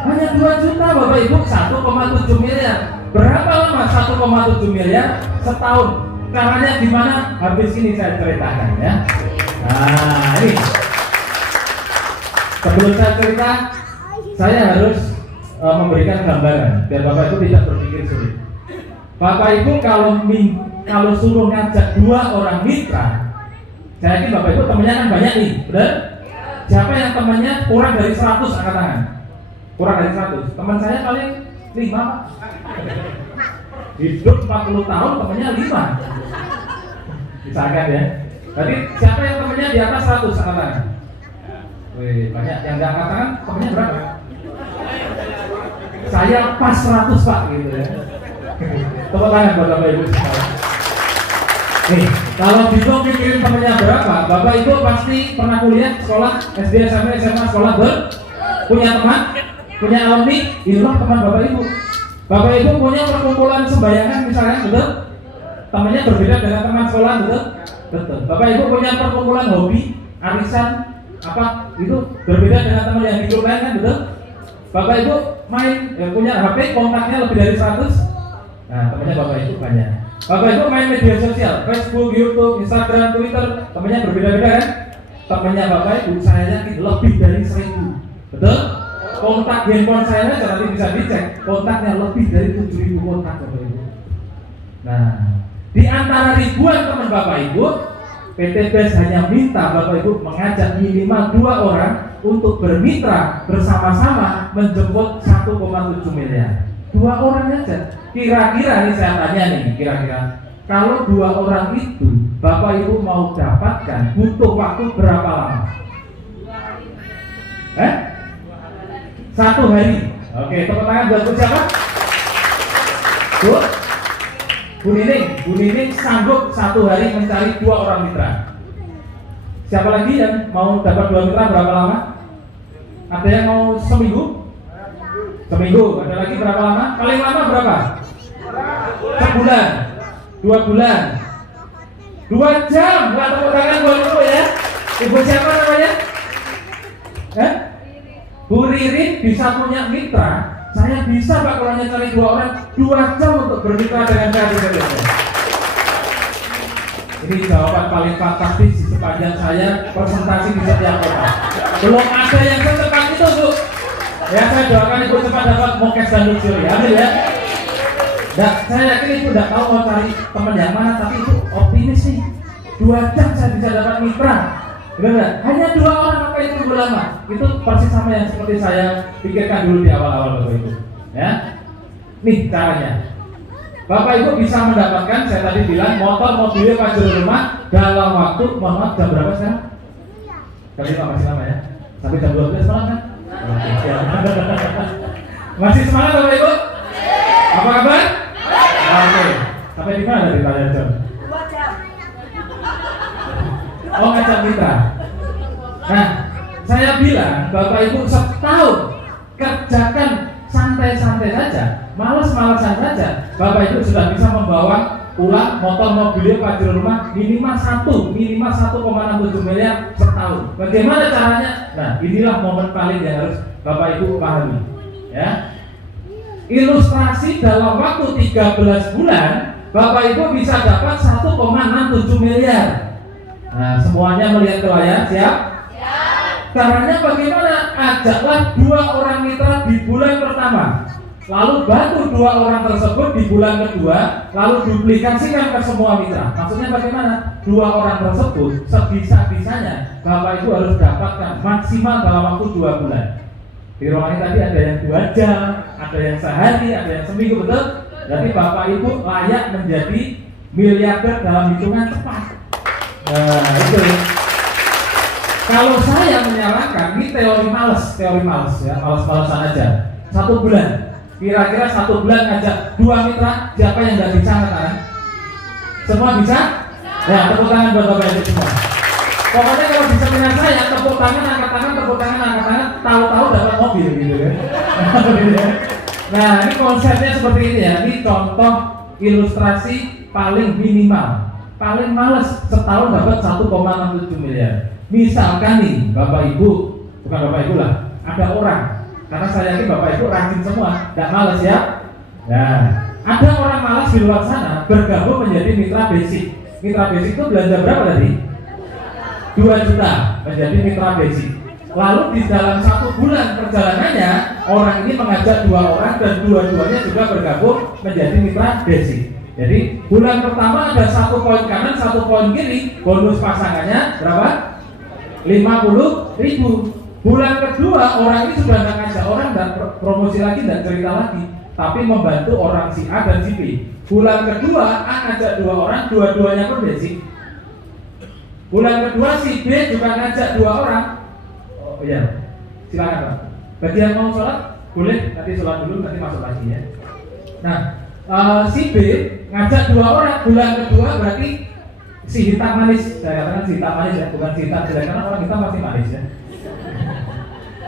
Hanya 2 juta Bapak Ibu, 1,7 miliar. Berapa lama 1,7 miliar? Setahun. Caranya gimana? Habis ini saya ceritakan ya. Nah ini, sebelum saya cerita, saya harus memberikan gambaran biar Bapak Ibu tidak berpikir sulit. Bapak Ibu kalau suruh ngajak 2 orang mitra, saya yakin Bapak Ibu temennya kan banyak nih, benar? Siapa yang temannya kurang dari 100 angkat tangan? Kurang dari 100. Teman saya paling 5. Hidup 40 tahun temannya 5. Misalkan ya. Berarti siapa yang temannya di atas 100 angkat tangan? Wih, banyak. Yang nggak angkat tangan temannya berapa? Saya pas 100 Pak gitu ya. Tepuk tangan buat Bapak Ibu sekalian. Nih, kalau bingung mikirin temennya berapa, Bapak Ibu pasti pernah kuliah, sekolah, SD, SMP, SMA, sekolah punya teman, punya alumni, inilah teman Bapak Ibu. Bapak Ibu punya perkumpulan sembayangan misalnya, betul? Temannya berbeda dengan teman sekolah, betul? Betul. Bapak Ibu punya perkumpulan hobi, arisan, apa itu berbeda dengan teman yang di grup lain kan, betul? Bapak Ibu main, punya HP, kontaknya lebih dari 100. Nah, temannya Bapak Ibu banyak. Bapak Ibu main media sosial, Facebook, YouTube, Instagram, Twitter, temannya berbeda-beda kan? Temannya Bapak Ibu saya yakin lebih dari 1000. Betul? Kontak handphone saya nanti bisa dicek, kontaknya lebih dari 7000 kontak Bapak Ibu. Nah, di antara ribuan teman Bapak Ibu, PT BES hanya minta Bapak Ibu mengajak minimal 2 orang untuk bermitra bersama-sama menjemput 1,7 miliar. 2 orang aja. Kira-kira nih saya tanya nih, kira-kira kalau 2 orang itu Bapak Ibu mau dapatkan butuh waktu berapa lama? 1 hari. Oke, tepuk tangan buat siapa? Bu Nining sanggup 1 hari mencari 2 orang mitra. Siapa lagi yang mau dapat 2 mitra berapa lama? Ada yang mau seminggu? Seminggu. Ada lagi berapa lama? Paling lama berapa? Sebulan. 2 bulan. 2 jam. Nggak tepuk tangan buat ibu ya. Ibu siapa namanya? Bu Ririn bisa punya mitra. Saya bisa Pak kalau hanya cari 2 orang 2 jam untuk bermitra dengan saya. Ini jawaban paling fantastis di sepanjang saya presentasi di setiap kota. Belum ada yang secepat itu Bu. Ya saya doakan ibu cepat dapat mokes dan luxury. Amin ya. Nah, saya yakin ibu tidak tahu mau cari teman yang mana, tapi ibu optimis nih. 2 jam saya bisa dapat mitra. Benar? Hanya 2 orang apa itu tunggu lama? Itu persis sama yang seperti saya pikirkan dulu di awal-awal Bapak Ibu. Ya, nih caranya. Bapak Ibu bisa mendapatkan, saya tadi bilang motor, mobil, pajero rumah dalam waktu, mohon maaf jam berapa sekarang? Kali masih lama ya? Sampai jam 12 malam kan? Masih semangat Bapak Ibu? Apa kabar? Oke. Sampai di mana dari Pak Jam? 2 jam. Oh, ngajak mitra. Nah, saya bilang Bapak Ibu setahun kerjakan santai-santai saja, malas-malasan saja, Bapak Ibu sudah bisa membawa pulang motor, mobil, pajero rumah minimal 1,67 miliar setahun. Bagaimana caranya? Nah, inilah momen paling yang harus Bapak Ibu pahami. Ya, ilustrasi dalam waktu 13 bulan Bapak Ibu bisa dapat 1,67 miliar. Nah, semuanya melihat ke layar, siap? Caranya bagaimana? Ajaklah 2 orang mitra di bulan pertama, lalu bantu 2 orang tersebut di bulan kedua, lalu duplikasikan ke semua mitra. Maksudnya bagaimana? 2 orang tersebut sebisa-bisanya Bapak Ibu harus dapatkan maksimal dalam waktu 2 bulan. Di ruangan ini tadi ada yang 2 jam, ada yang sehari, ada yang seminggu, betul? Jadi Bapak Ibu layak menjadi miliarder dalam hitungan cepat. Nah, itu. Kalau saya menyarankan, ini teori males ya, males-malesan aja. 1 bulan, kira-kira 1 bulan ngajak 2 mitra, siapa yang nggak bisa katakan? Semua bisa? Ya, tepuk tangan buat Bapak Ibu semua. Pokoknya kalau di seminar saya, tepuk tangan, angkat tangan, tepuk tangan, angkat tangan, tahu-tahu dapat mobil gitu ya. Nah, ini konsepnya seperti ini ya. Ini contoh ilustrasi paling minimal, paling males setahun dapat 1,67 miliar. Misalkan nih Bapak Ibu, bukan Bapak Ibu lah, ada orang Karena saya yakin Bapak Ibu rajin semua, tidak malas ya. Nah, ada orang malas di luar sana bergabung menjadi mitra basic. Mitra basic itu belanja berapa tadi? 2 juta menjadi mitra basic. Lalu di dalam 1 bulan perjalanannya, orang ini mengajak 2 orang dan dua-duanya juga bergabung menjadi mitra basic. Jadi bulan pertama ada 1 poin kanan, 1 poin kiri, bonus pasangannya berapa? 50.000. Bulan kedua orang ini sudah nggak ngajak orang dan promosi lagi dan cerita lagi, tapi membantu orang si A dan si B. Bulan kedua A ngajak 2 orang, dua-duanya pun basic. Bulan kedua si B juga ngajak 2 orang. Oh iya, silakan Pak. Bagi yang mau sholat boleh, nanti sholat dulu, nanti masuk lagi ya. Nah, si B ngajak 2 orang. Bulan kedua berarti si hitam manis, saya katakan si hitam manis ya, bukan si hitam jelek, karena orang hitam pasti manis ya.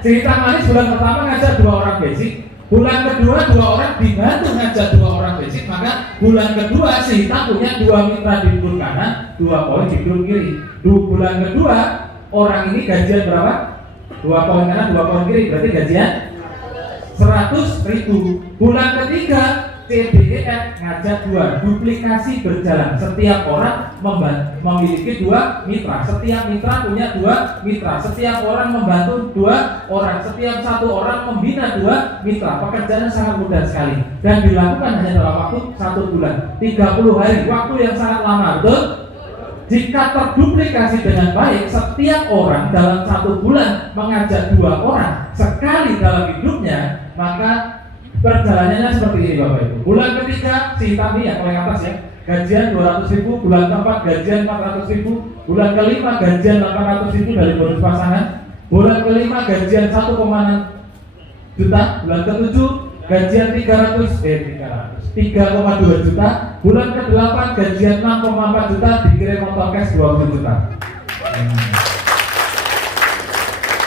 Si hitam manis bulan pertama ngajak 2 orang basic. Bulan kedua 2 orang dibantu ngajak 2 orang basic, maka bulan kedua si hitam punya 2 mitra di grup kanan, 2 poin di grup kiri. Bulan kedua orang ini gajian berapa? 2 poin kanan, 2 poin kiri, berarti gajian 100.000. Bulan ketiga CDEF ngajak 2, duplikasi berjalan. Setiap orang memiliki 2 mitra. Setiap mitra punya 2 mitra. Setiap orang membantu 2 orang. Setiap 1 orang membina 2 mitra. Pekerjaannya sangat mudah sekali dan dilakukan hanya dalam waktu 1 bulan, 30 hari. Waktu yang sangat lama, betul? Jika terduplikasi dengan baik, setiap orang dalam 1 bulan mengajak 2 orang sekali dalam hidupnya, maka perjalanannya seperti ini Bapak Ibu. Bulan ketiga si hitam ini yang paling atas ya, gajian 200.000. Bulan keempat gajian 400.000. Bulan kelima gajian 800.000 dari bonus pasangan. Bulan kelima gajian 1,6 juta. Bulan ketujuh gajian 3,2 juta. Bulan ke-8 gajian 6,4 juta, dikirim motor cash 20 juta.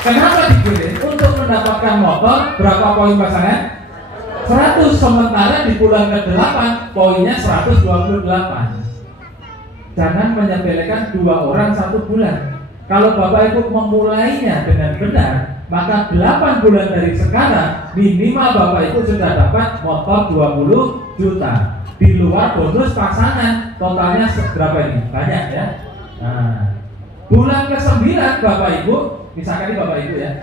Kenapa dikirim? Untuk mendapatkan motor. Berapa poin pasangan? 100, sementara di bulan ke-8 poinnya 128. Jangan menyepelekan 2 orang 1 bulan. Kalau Bapak Ibu memulainya dengan benar, maka 8 bulan dari sekarang minimal Bapak Ibu sudah dapat motor 20 juta. Di luar bonus pasangan, totalnya berapa ini? Banyak ya. Nah, bulan ke-9 Bapak Ibu, misalkan ini Bapak Ibu ya,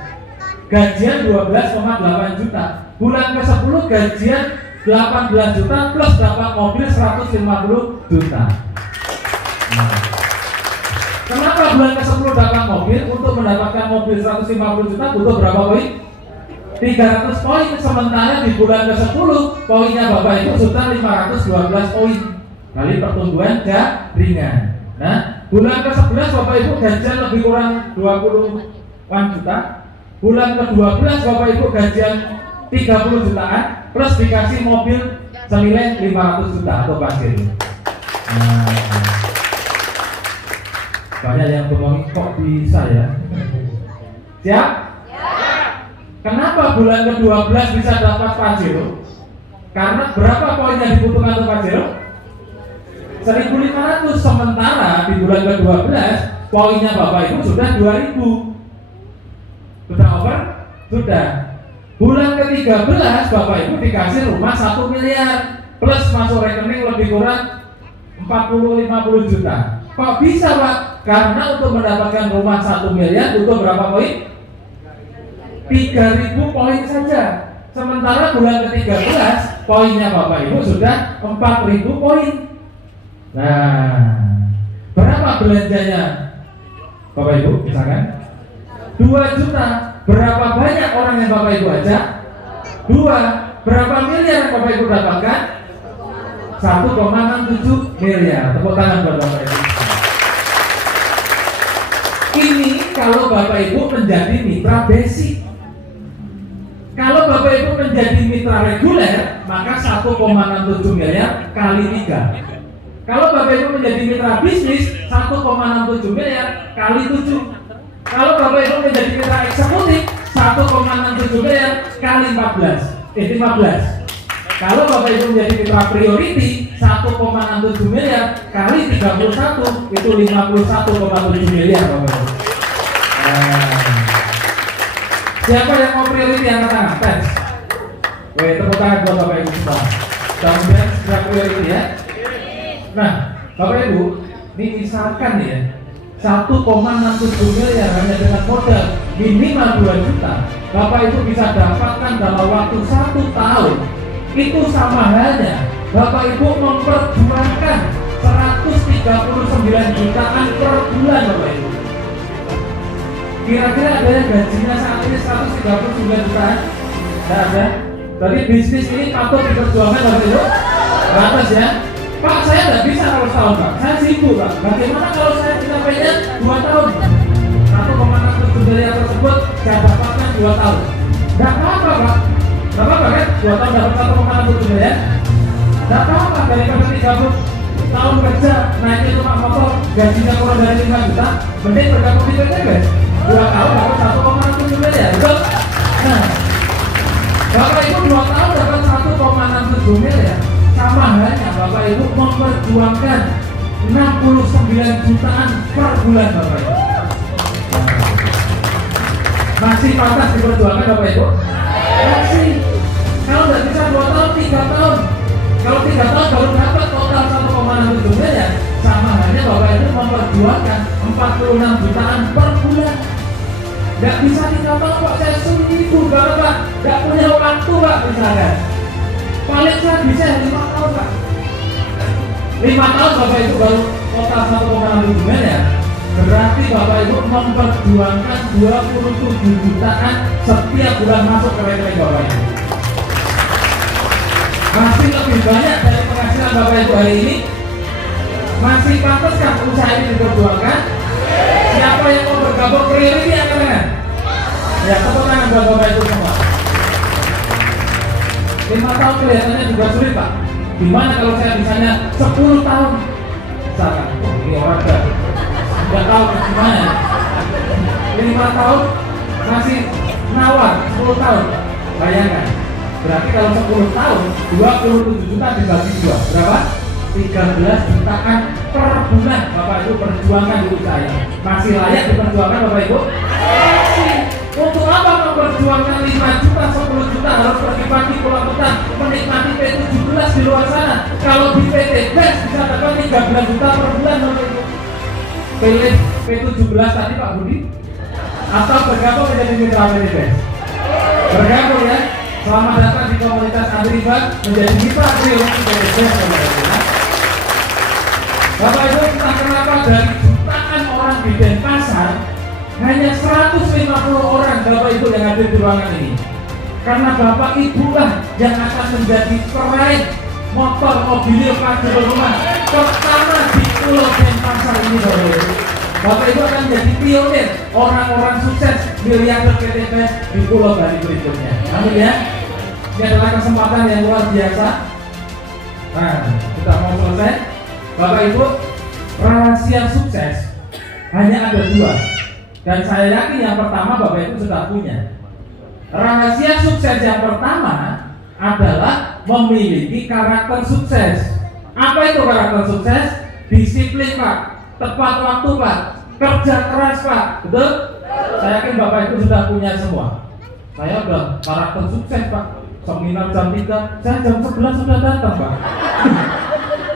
gajian 12,8 juta. Bulan ke-10 gajian 18 juta plus dapat mobil 150 juta. Nah, kenapa bulan ke-10 dapat mobil? Untuk mendapatkan mobil 150 juta butuh berapa poin? 300 poin. Sementara di bulan ke-10 poinnya Bapak Ibu sudah 512 poin. Kali pertumbuhan jaringan. Nah, bulan ke-11 Bapak Ibu gajian lebih kurang 20-an juta. Bulan ke-12 Bapak Ibu gajian 30 jutaan plus dikasih mobil senilai 500 juta atau pasir. Nah, banyak yang ngomong kok bisa ya. Siap? Kenapa bulan ke-12 bisa dapat Pajero? Karena berapa poin yang dibutuhkan untuk Pajero? 1.500. Sementara di bulan ke-12 poinnya Bapak Ibu sudah 2.000. Sudah over? Sudah. Bulan ke-13 Bapak Ibu dikasih rumah 1 miliar plus masuk rekening lebih kurang 40-50 juta. Kok bisa Pak? Karena untuk mendapatkan rumah 1 miliar butuh berapa poin? 3.000 poin saja. Sementara bulan ke-13 poinnya Bapak Ibu sudah 4.000 poin. Nah, berapa belanjanya Bapak Ibu? Misalkan 2 juta. Berapa banyak orang yang Bapak Ibu ajak? 2. Berapa miliar yang Bapak Ibu dapatkan? 1,67 miliar. Tepuk tangan buat Bapak Ibu. Ini kalau Bapak Ibu menjadi mitra basic. Kalau Bapak Ibu menjadi mitra reguler, maka 1,67 miliar kali 3. Kalau Bapak Ibu menjadi mitra bisnis, 1,67 miliar kali 7. Kalau Bapak Ibu menjadi mitra eksekutif, 1,67 miliar kali 15. Kalau Bapak Ibu menjadi mitra priority, 1,67 miliar kali 31, itu 51,7 miliar Bapak Ibu. Nah, Siapa yang mau priority angkat tangan? Tes. Weh, tepuk tangan buat Bapak Ibu semua. Kemudian sudah priority ya. Nah, Bapak Ibu, ini misalkan ya 1,67 miliar hanya dengan modal minimal 2 juta, Bapak Ibu bisa dapatkan dalam waktu 1 tahun. Itu sama halnya Bapak Ibu memperjuangkan 139 jutaan per bulan Bapak Ibu. Kira-kira ada yang gajinya saat ini 139 jutaan? Tidak ada. Berarti bisnis ini patut diperjuangkan Bapak Ibu. Batas ya. Pak, saya tidak bisa kalau setahun Pak. Saya sibuk Pak. Bagaimana kalau saya mencapainya 2 tahun? 1,67 miliar tersebut saya dapatkan 2 tahun. Tidak apa-apa Pak. Tidak apa-apa kan? 2 tahun dapat 1,67 miliar. Tidak apa-apa daripada 30 tahun kerja naiknya rumah motor gajinya kurang dari 5 juta. Mending bergabung di PT guys. 2 tahun dapat 1,67 miliar. Betul? Nah, Bapak Ibu 2 tahun dapat 1,67 miliar. Sama halnya Bapak Ibu memperjuangkan 69 jutaan per bulan Bapak Ibu. Masih pantas diperjuangkan Bapak Ibu? Masih. Kalau tidak bisa 2 tahun, 3 tahun. Kalau 3 tahun baru dapat total 1,67 miliar. Sama halnya Bapak Ibu memperjuangkan 46 jutaan per bulan. Tidak bisa 3 tahun Pak, saya sibuk banget Pak. Tidak punya waktu Pak misalkan. Paling saya bisa 5 tahun Pak. 5 tahun Bapak Ibu baru total 1,67 miliar. Berarti Bapak Ibu memperjuangkan 27 jutaan setiap bulan masuk ke rekening Bapak Ibu. Masih lebih banyak dari penghasilan Bapak Ibu hari ini. Masih pantaskah usaha ini diperjuangkan? Siapa yang mau bergabung priority angkat tangan? Ya, tepuk tangan buat Bapak Ibu semua. 5 tahun kelihatannya juga sulit Pak. Gimana kalau saya misalnya 10 tahun? Misalkan, ini orang udah tahu gimana. 5 tahun masih nawar 10 tahun. Bayangkan. Berarti kalau 10 tahun 27 juta dibagi 2 berapa? 13 jutaan per bulan Bapak Ibu perjuangkan dulu saya. Masih layak diperjuangkan Bapak Ibu? Untuk apa memperjuangkan 5 juta, 10 juta harus pergi pagi pulang petang menikmati P17 di luar sana? Kalau di PT Best bisa dapat 13 juta per bulan Bapak Ibu. Pilih P17 tadi Pak Budi atau bergabung menjadi mitra PT Best? Bergabung ya. Selamat datang di komunitas Andriban menjadi mitra triunfal PT Best Bapak Ibu. Bapak Ibu, entah kenapa dari jutaan orang di Denpasar hanya 150 orang Bapak Ibu yang hadir di ruangan ini. Karena Bapak Ibu lah yang akan menjadi peraih motor mobil pajak rumah pertama di Pulau Denpasar ini Bapak Ibu. Bapak Ibu akan menjadi pionir orang-orang sukses miliarder PT Best di Pulau Bali berikutnya. Amin ya. Ini adalah kesempatan yang luar biasa. Nah, kita mau selesai. Bapak Ibu, rahasia sukses hanya ada 2. Dan saya yakin yang pertama Bapak Ibu sudah punya. Rahasia sukses yang pertama adalah memiliki karakter sukses. Apa itu karakter sukses? Disiplin Pak, tepat waktu Pak, kerja keras Pak. Betul? Saya yakin Bapak Ibu sudah punya semua. Saya udah karakter sukses Pak. Seminar jam 3, saya jam 11 sudah datang Pak.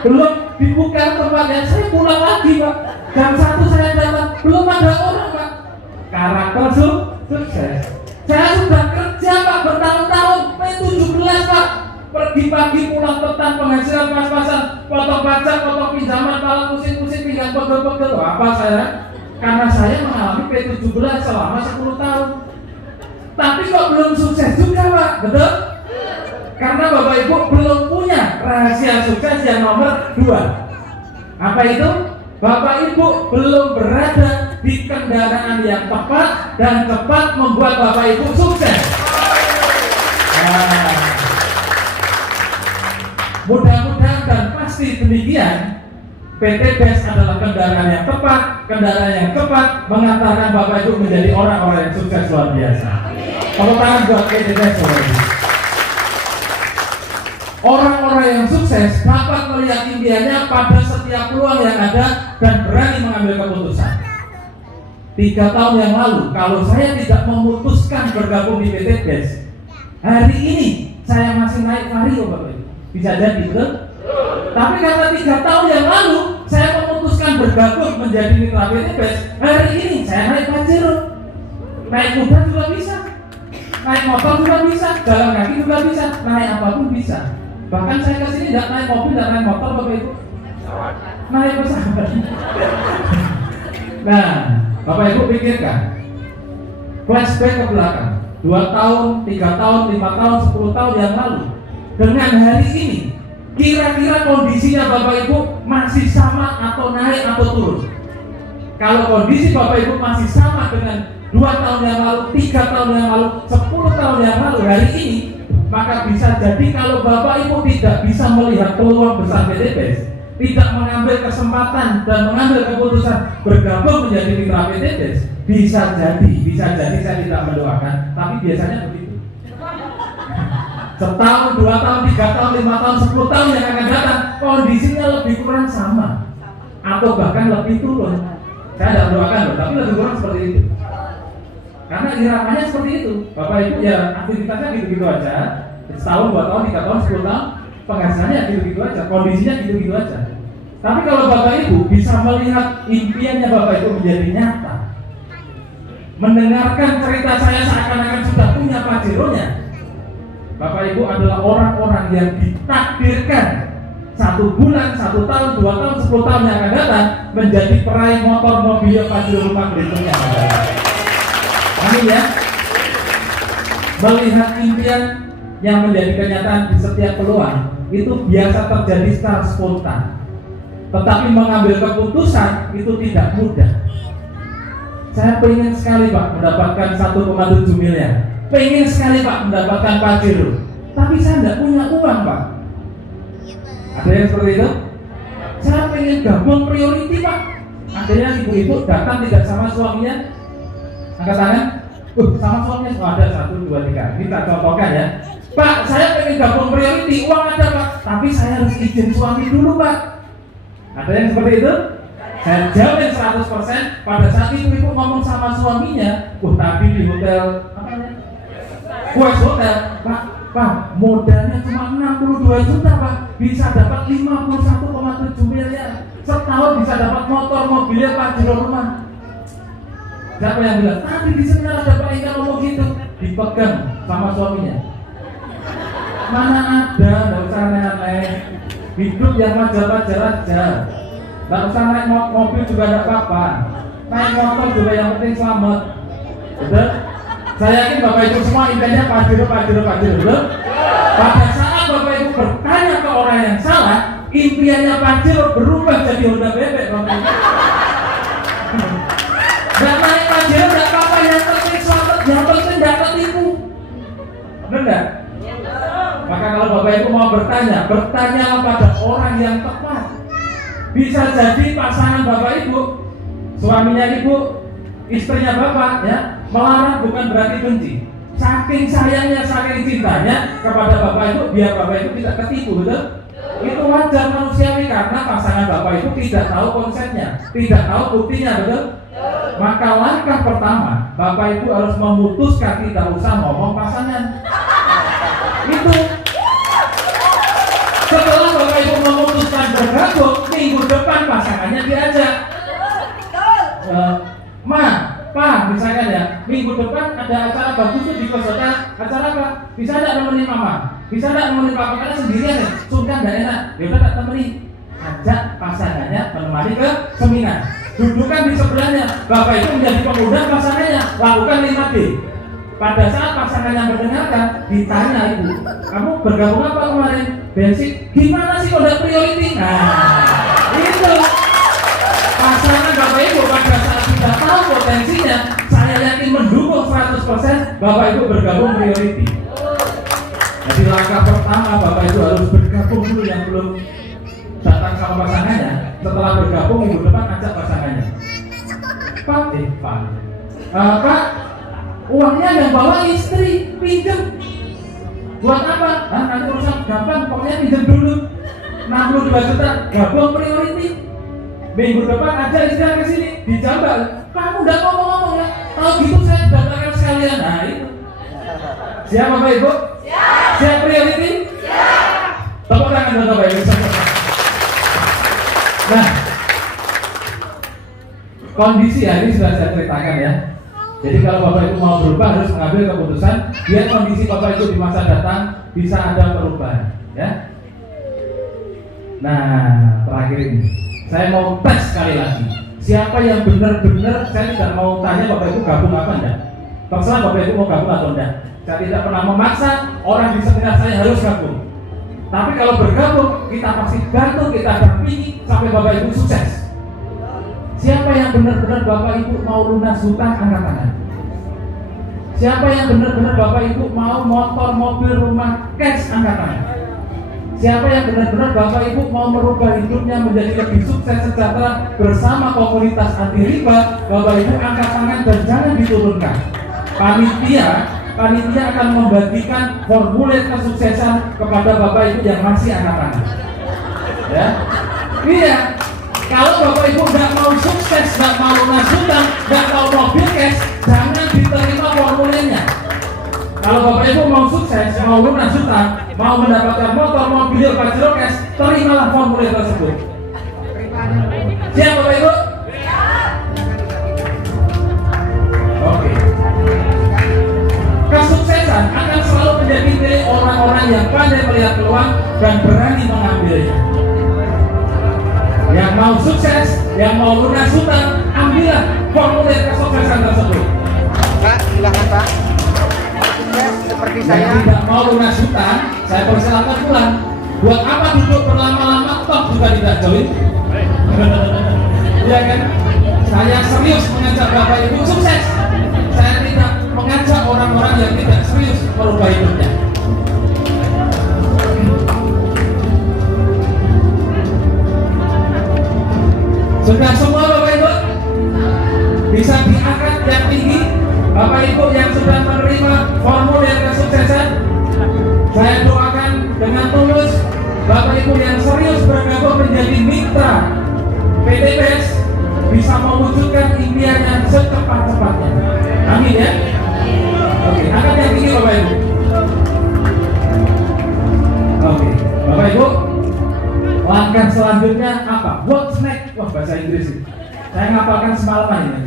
Belum dibuka tempatnya, saya pulang lagi Pak. Jam 1 saya datang, belum ada orang Pak. Karakter sukses. Saya sudah kerja Pak bertahun-tahun, P17 Pak. Pergi pagi pulang petang, penghasilan pas-pasan, potong pajak, potong pinjaman, kalau pusing-pusing pinggang pegel-pegel. Apa saya? Karena saya mengalami P17 selama 10 tahun. Tapi kok belum sukses juga Pak, betul? Karena Bapak Ibu belum punya rahasia sukses yang nomor 2. Apa itu? Bapak Ibu belum berada di kendaraan yang tepat dan tepat membuat Bapak Ibu sukses. Nah, mudah-mudahan dan pasti demikian. PT Best adalah kendaraan yang tepat mengantarkan Bapak Ibu menjadi orang-orang yang sukses luar biasa. Tepuk tangan buat PT Best Bapak Ibu. Orang-orang yang sukses dapat melihat impiannya pada setiap peluang yang ada dan berani mengambil keputusan. 3 tahun yang lalu, kalau saya tidak memutuskan bergabung di PT BES, hari ini saya masih naik vario Bapak Ibu. Bisa jadi, betul? Tapi karena 3 tahun yang lalu saya memutuskan bergabung menjadi mitra PT BES, hari ini saya naik Pajero. Naik kuda juga bisa, naik motor juga bisa, jalan kaki juga bisa, naik apapun bisa. Bahkan saya kesini tidak naik mobil, tidak naik motor Bapak Ibu, naik pesawat. Nah, Bapak Ibu pikirkan, flashback ke belakang, 2 tahun, 3 tahun, 5 tahun, 10 tahun yang lalu, dengan hari ini, kira-kira kondisinya Bapak Ibu masih sama atau naik atau turun? Kalau kondisi Bapak Ibu masih sama dengan 2 tahun yang lalu, 3 tahun yang lalu, 10 tahun yang lalu, hari ini, maka bisa jadi kalau Bapak Ibu tidak bisa melihat peluang besar PT BES, tidak mengambil kesempatan dan mengambil keputusan bergabung menjadi mitra PT BES, bisa jadi saya tidak mendoakan, tapi biasanya begitu. Setahun, 2 tahun, 3 tahun, 5 tahun, 10 tahun yang akan datang, kondisinya lebih kurang sama atau bahkan lebih turun. Saya tidak mendoakan loh, tapi lebih kurang seperti itu. Karena iramanya seperti itu. Bapak Ibu ya aktivitasnya gitu-gitu aja. Setahun, 2 tahun, 3 tahun, 10 tahun, penghasilannya gitu-gitu aja, kondisinya gitu-gitu aja. Tapi kalau Bapak Ibu bisa melihat impiannya Bapak Ibu menjadi nyata, mendengarkan cerita saya seakan-akan sudah punya Pajeronya, Bapak Ibu adalah orang-orang yang ditakdirkan 1 bulan, 1 tahun, 2 tahun, 10 tahun yang akan datang menjadi peraih motor, mobil, Pajero rumah berikutnya. Amin ya. Melihat impian yang menjadi kenyataan di setiap peluang itu biasa terjadi secara spontan. Tetapi mengambil keputusan itu tidak mudah. Saya pengen sekali Pak mendapatkan 1,7 miliar. Pengen sekali Pak mendapatkan Pajero. Tapi saya tidak punya uang Pak. Ada yang seperti itu? Saya pengen gabung priority Pak. Adanya ibu-ibu datang tidak sama suaminya. Angkat tangan. Sama suaminya ada 1, 2, 3. Kita contohkan ya. Pak, saya pengen gabung priority, uang ada Pak, tapi saya harus izin suami dulu Pak. Ada yang seperti itu? Saya jamin 100% pada saat ibu ngomong sama suaminya, tadi di hotel apa namanya? Quest Hotel, Pak, modalnya cuma 62 juta Pak, bisa dapat 51,7 miliar. Setahun bisa dapat motor, mobilnya Pajero rumah. Siapa yang bilang? Tadi di seminar ada Pak Ika ngomong gitu, dipegang sama suaminya. Mana ada, nggak usah aneh-aneh. Hidup yang wajar-wajar aja. Nggak usah naik mobil juga nggak apa-apa. Naik motor juga yang penting selamat. Betul? Saya yakin Bapak Ibu semua intinya Pajero, betul? Pada saat Bapak Ibu bertanya ke orang yang salah, impiannya Pajero berubah jadi Honda bebek. Nggak naik Pajero nggak apa-apa, yang penting selamat, yang penting nggak ketipu. Benar nggak? Maka kalau Bapak Ibu mau bertanya pada orang yang tepat. Bisa jadi pasangan Bapak Ibu, suaminya Ibu, istrinya Bapak ya, melarang bukan berarti benci. Saking sayangnya, saking cintanya kepada Bapak Ibu, biar Bapak Ibu tidak ketipu, betul? Itu wajar manusiawi karena pasangan Bapak Ibu tidak tahu konsepnya, tidak tahu buktinya, betul? Maka langkah pertama, Bapak Ibu harus memutuskan tidak usah ngomong pasangan. Itu. Setelah Bapak Ibu memutuskan bergabung, minggu depan pasangannya diajak. Pak, misalkan ya, minggu depan ada acara bagus tuh di kos hotel. Acara apa? Bisa tidak nemenin mama? Bisa tidak nemenin papa? Karena sendirian ya, sungkan dan enak. Yaudah tak temenin. Ajak pasangannya menemani ke seminar. Dudukan di sebelahnya. Bapak itu menjadi pemuda pasangannya. Lakukan 5D. Pada saat pasangannya mendengarkan, ditanya ibu, kamu bergabung apa kemarin? Basic. Gimana sih kode priority? Nah, itu. Pasangan Bapak Ibu pada saat sudah tahu potensinya, saya yakin mendukung 100% Bapak Ibu bergabung priority. Jadi langkah pertama Bapak Ibu harus bergabung dulu yang belum datang sama pasangannya. Setelah bergabung minggu depan ajak pasangannya. Pak, uangnya yang bawa istri, pinjam. Buat apa? Nanti urusan gampang, pokoknya pinjam dulu 62 juta, gabung priority. Minggu depan aja istri ke sini, dijambal. Kamu udah ngomong kalian. Nah itu. Siap Bapak Ibu? Siap priority? Tepuk tangan buat Bapak Ibu. Nah, kondisi hari sudah saya ceritakan ya. Jadi kalau Bapak Ibu mau berubah harus mengambil keputusan biar kondisi Bapak Ibu di masa datang bisa ada perubahan ya. Nah, terakhir ini saya mau tes sekali lagi. Siapa yang benar-benar, saya tidak mau tanya Bapak Ibu gabung apa enggak. Terserah Bapak Ibu mau gabung atau enggak. Saya tidak pernah memaksa orang di sekitar saya harus gabung. Tapi kalau bergabung, kita pasti bantu, kita dampingi sampai Bapak Ibu sukses. Siapa yang benar-benar Bapak Ibu mau lunas hutang, angkat tangan. Siapa yang benar-benar Bapak Ibu mau motor, mobil, rumah, cash, angkat tangan. Siapa yang benar-benar Bapak Ibu mau merubah hidupnya menjadi lebih sukses sejahtera bersama komunitas anti riba, Bapak Ibu angkat tangan dan jangan diturunkan. Panitia akan membagikan formulir kesuksesan kepada Bapak Ibu yang masih angkat tangan. Ya, iya. Kalau Bapak Ibu nggak mau sukses, nggak mau lunas hutang, nggak mau mobil cash, jangan diterima formulirnya. Kalau Bapak Ibu mau sukses, mau lunas hutang, mau mendapatkan motor, mobil, pajero cash, terimalah formulir tersebut. Siap Bapak Ibu? Oke. Kesuksesan akan selalu menjadi milik orang-orang yang pandai melihat peluang dan berani mengambilnya. Yang mau sukses, yang mau lunas hutang, ambillah formulir kesuksesan tersebut. Pak, silakan Pak. Seperti Yang tidak mau lunas hutang, saya persilakan pulang. Buat apa duduk berlama-lama toh juga tidak join? Iya kan? Saya serius mengajak Bapak Ibu sukses. Saya tidak mengajak orang-orang yang tidak serius merubah hidupnya. Sudah semua Bapak Ibu? Bisa diangkat yang tinggi? Bapak Ibu yang sudah menerima formulir kesuksesan, saya doakan dengan tulus Bapak Ibu yang serius bergabung menjadi mitra PDBS bisa mewujudkan impiannya secepat-cepatnya. Amin ya. Oke, angkat yang tinggi Bapak Ibu. Oke, Bapak Ibu, langkah selanjutnya apa? What's next? Wah, bahasa Inggris ini. Saya ngapalkan semalaman ini.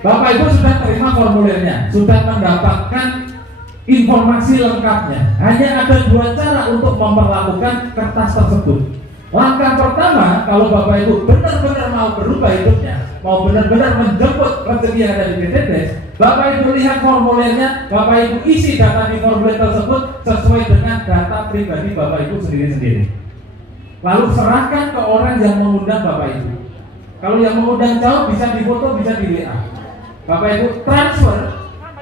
Bapak Ibu sudah terima formulirnya, sudah mendapatkan informasi lengkapnya. Hanya ada dua cara untuk memperlakukan kertas tersebut. Langkah pertama, kalau Bapak Ibu benar-benar mau berubah hidupnya, mau benar-benar menjemput rezeki yang ada di PTBS, Bapak Ibu lihat formulirnya, Bapak Ibu isi data di formulir tersebut sesuai dengan data pribadi Bapak Ibu sendiri-sendiri. Lalu serahkan ke orang yang mengundang Bapak Ibu. Kalau yang mengundang jauh bisa difoto, bisa di WA. Bapak Ibu transfer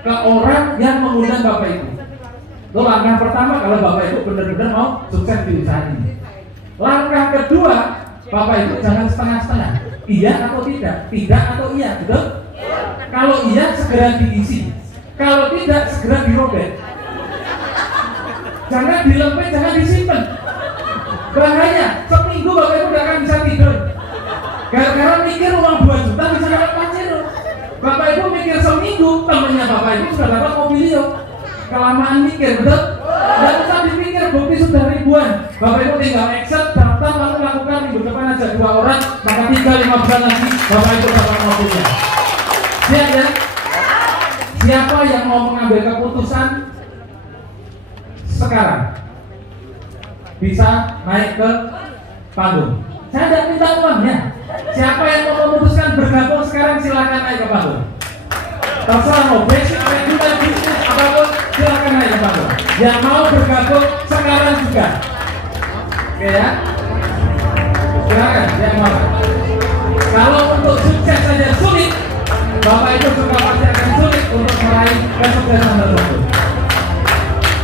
ke orang yang mengundang Bapak Ibu. Itu langkah pertama kalau Bapak Ibu benar-benar mau sukses di usaha ini. Langkah kedua, Bapak Ibu jangan setengah-setengah. Iya atau tidak? Tidak atau iya, betul? Kalau iya segera diisi. Kalau tidak segera dirobek. Jangan dilempet, jangan disimpan. Bahaya, seminggu Bapak Ibu tidak akan bisa tidur. Gara-gara mikir uang 2 juta bisa dapat pajero. Bapak Ibu mikir seminggu, temannya Bapak Ibu sudah dapat mobilio. Kelamaan mikir, betul? Tidak usah dipikir, bukti sudah ribuan. Bapak Ibu tinggal exit, daftar, lalu lakukan minggu depan aja 2 orang, maka 3-5 bulan lagi Bapak Ibu dapat mobilnya. Siap ya? Siapa yang mau mengambil keputusan sekarang? Bisa naik ke panggung. Saya tidak minta uangnya. Siapa yang mau memutuskan bergabung sekarang silakan naik ke panggung. Terserah mau basic, regular, bisnis, apapun silakan naik ke panggung. Yang mau bergabung sekarang juga. Oke ya? Silakan yang mau. Kalau untuk sukses saja sulit, Bapak Ibu juga pasti akan sulit untuk meraih kesuksesan tersebut.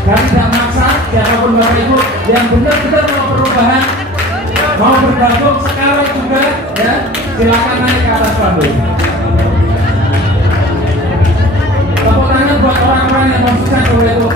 Dan tidak maksa siapapun Bapak Ibu yang benar-benar mau perubahan, mau bergabung sekarang juga ya, silakan naik ke atas panggung. Tepuk tangan buat orang-orang yang mau sukses Bapak Ibu.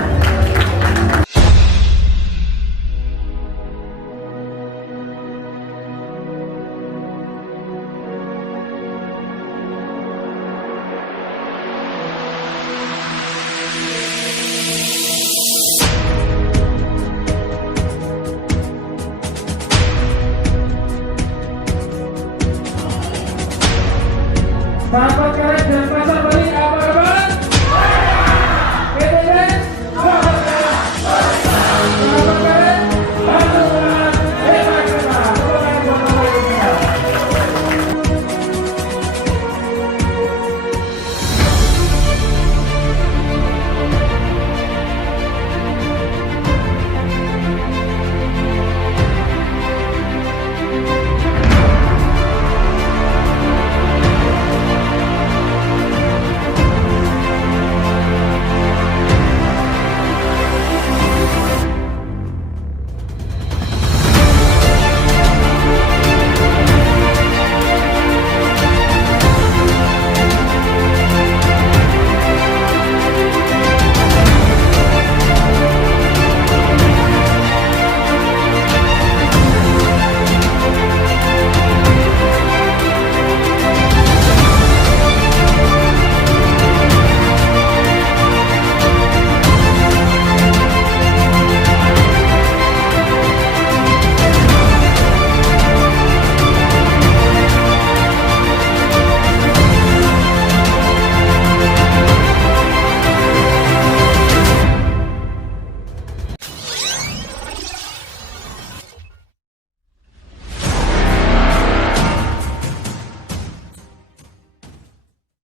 sahabat karek dan pasar balik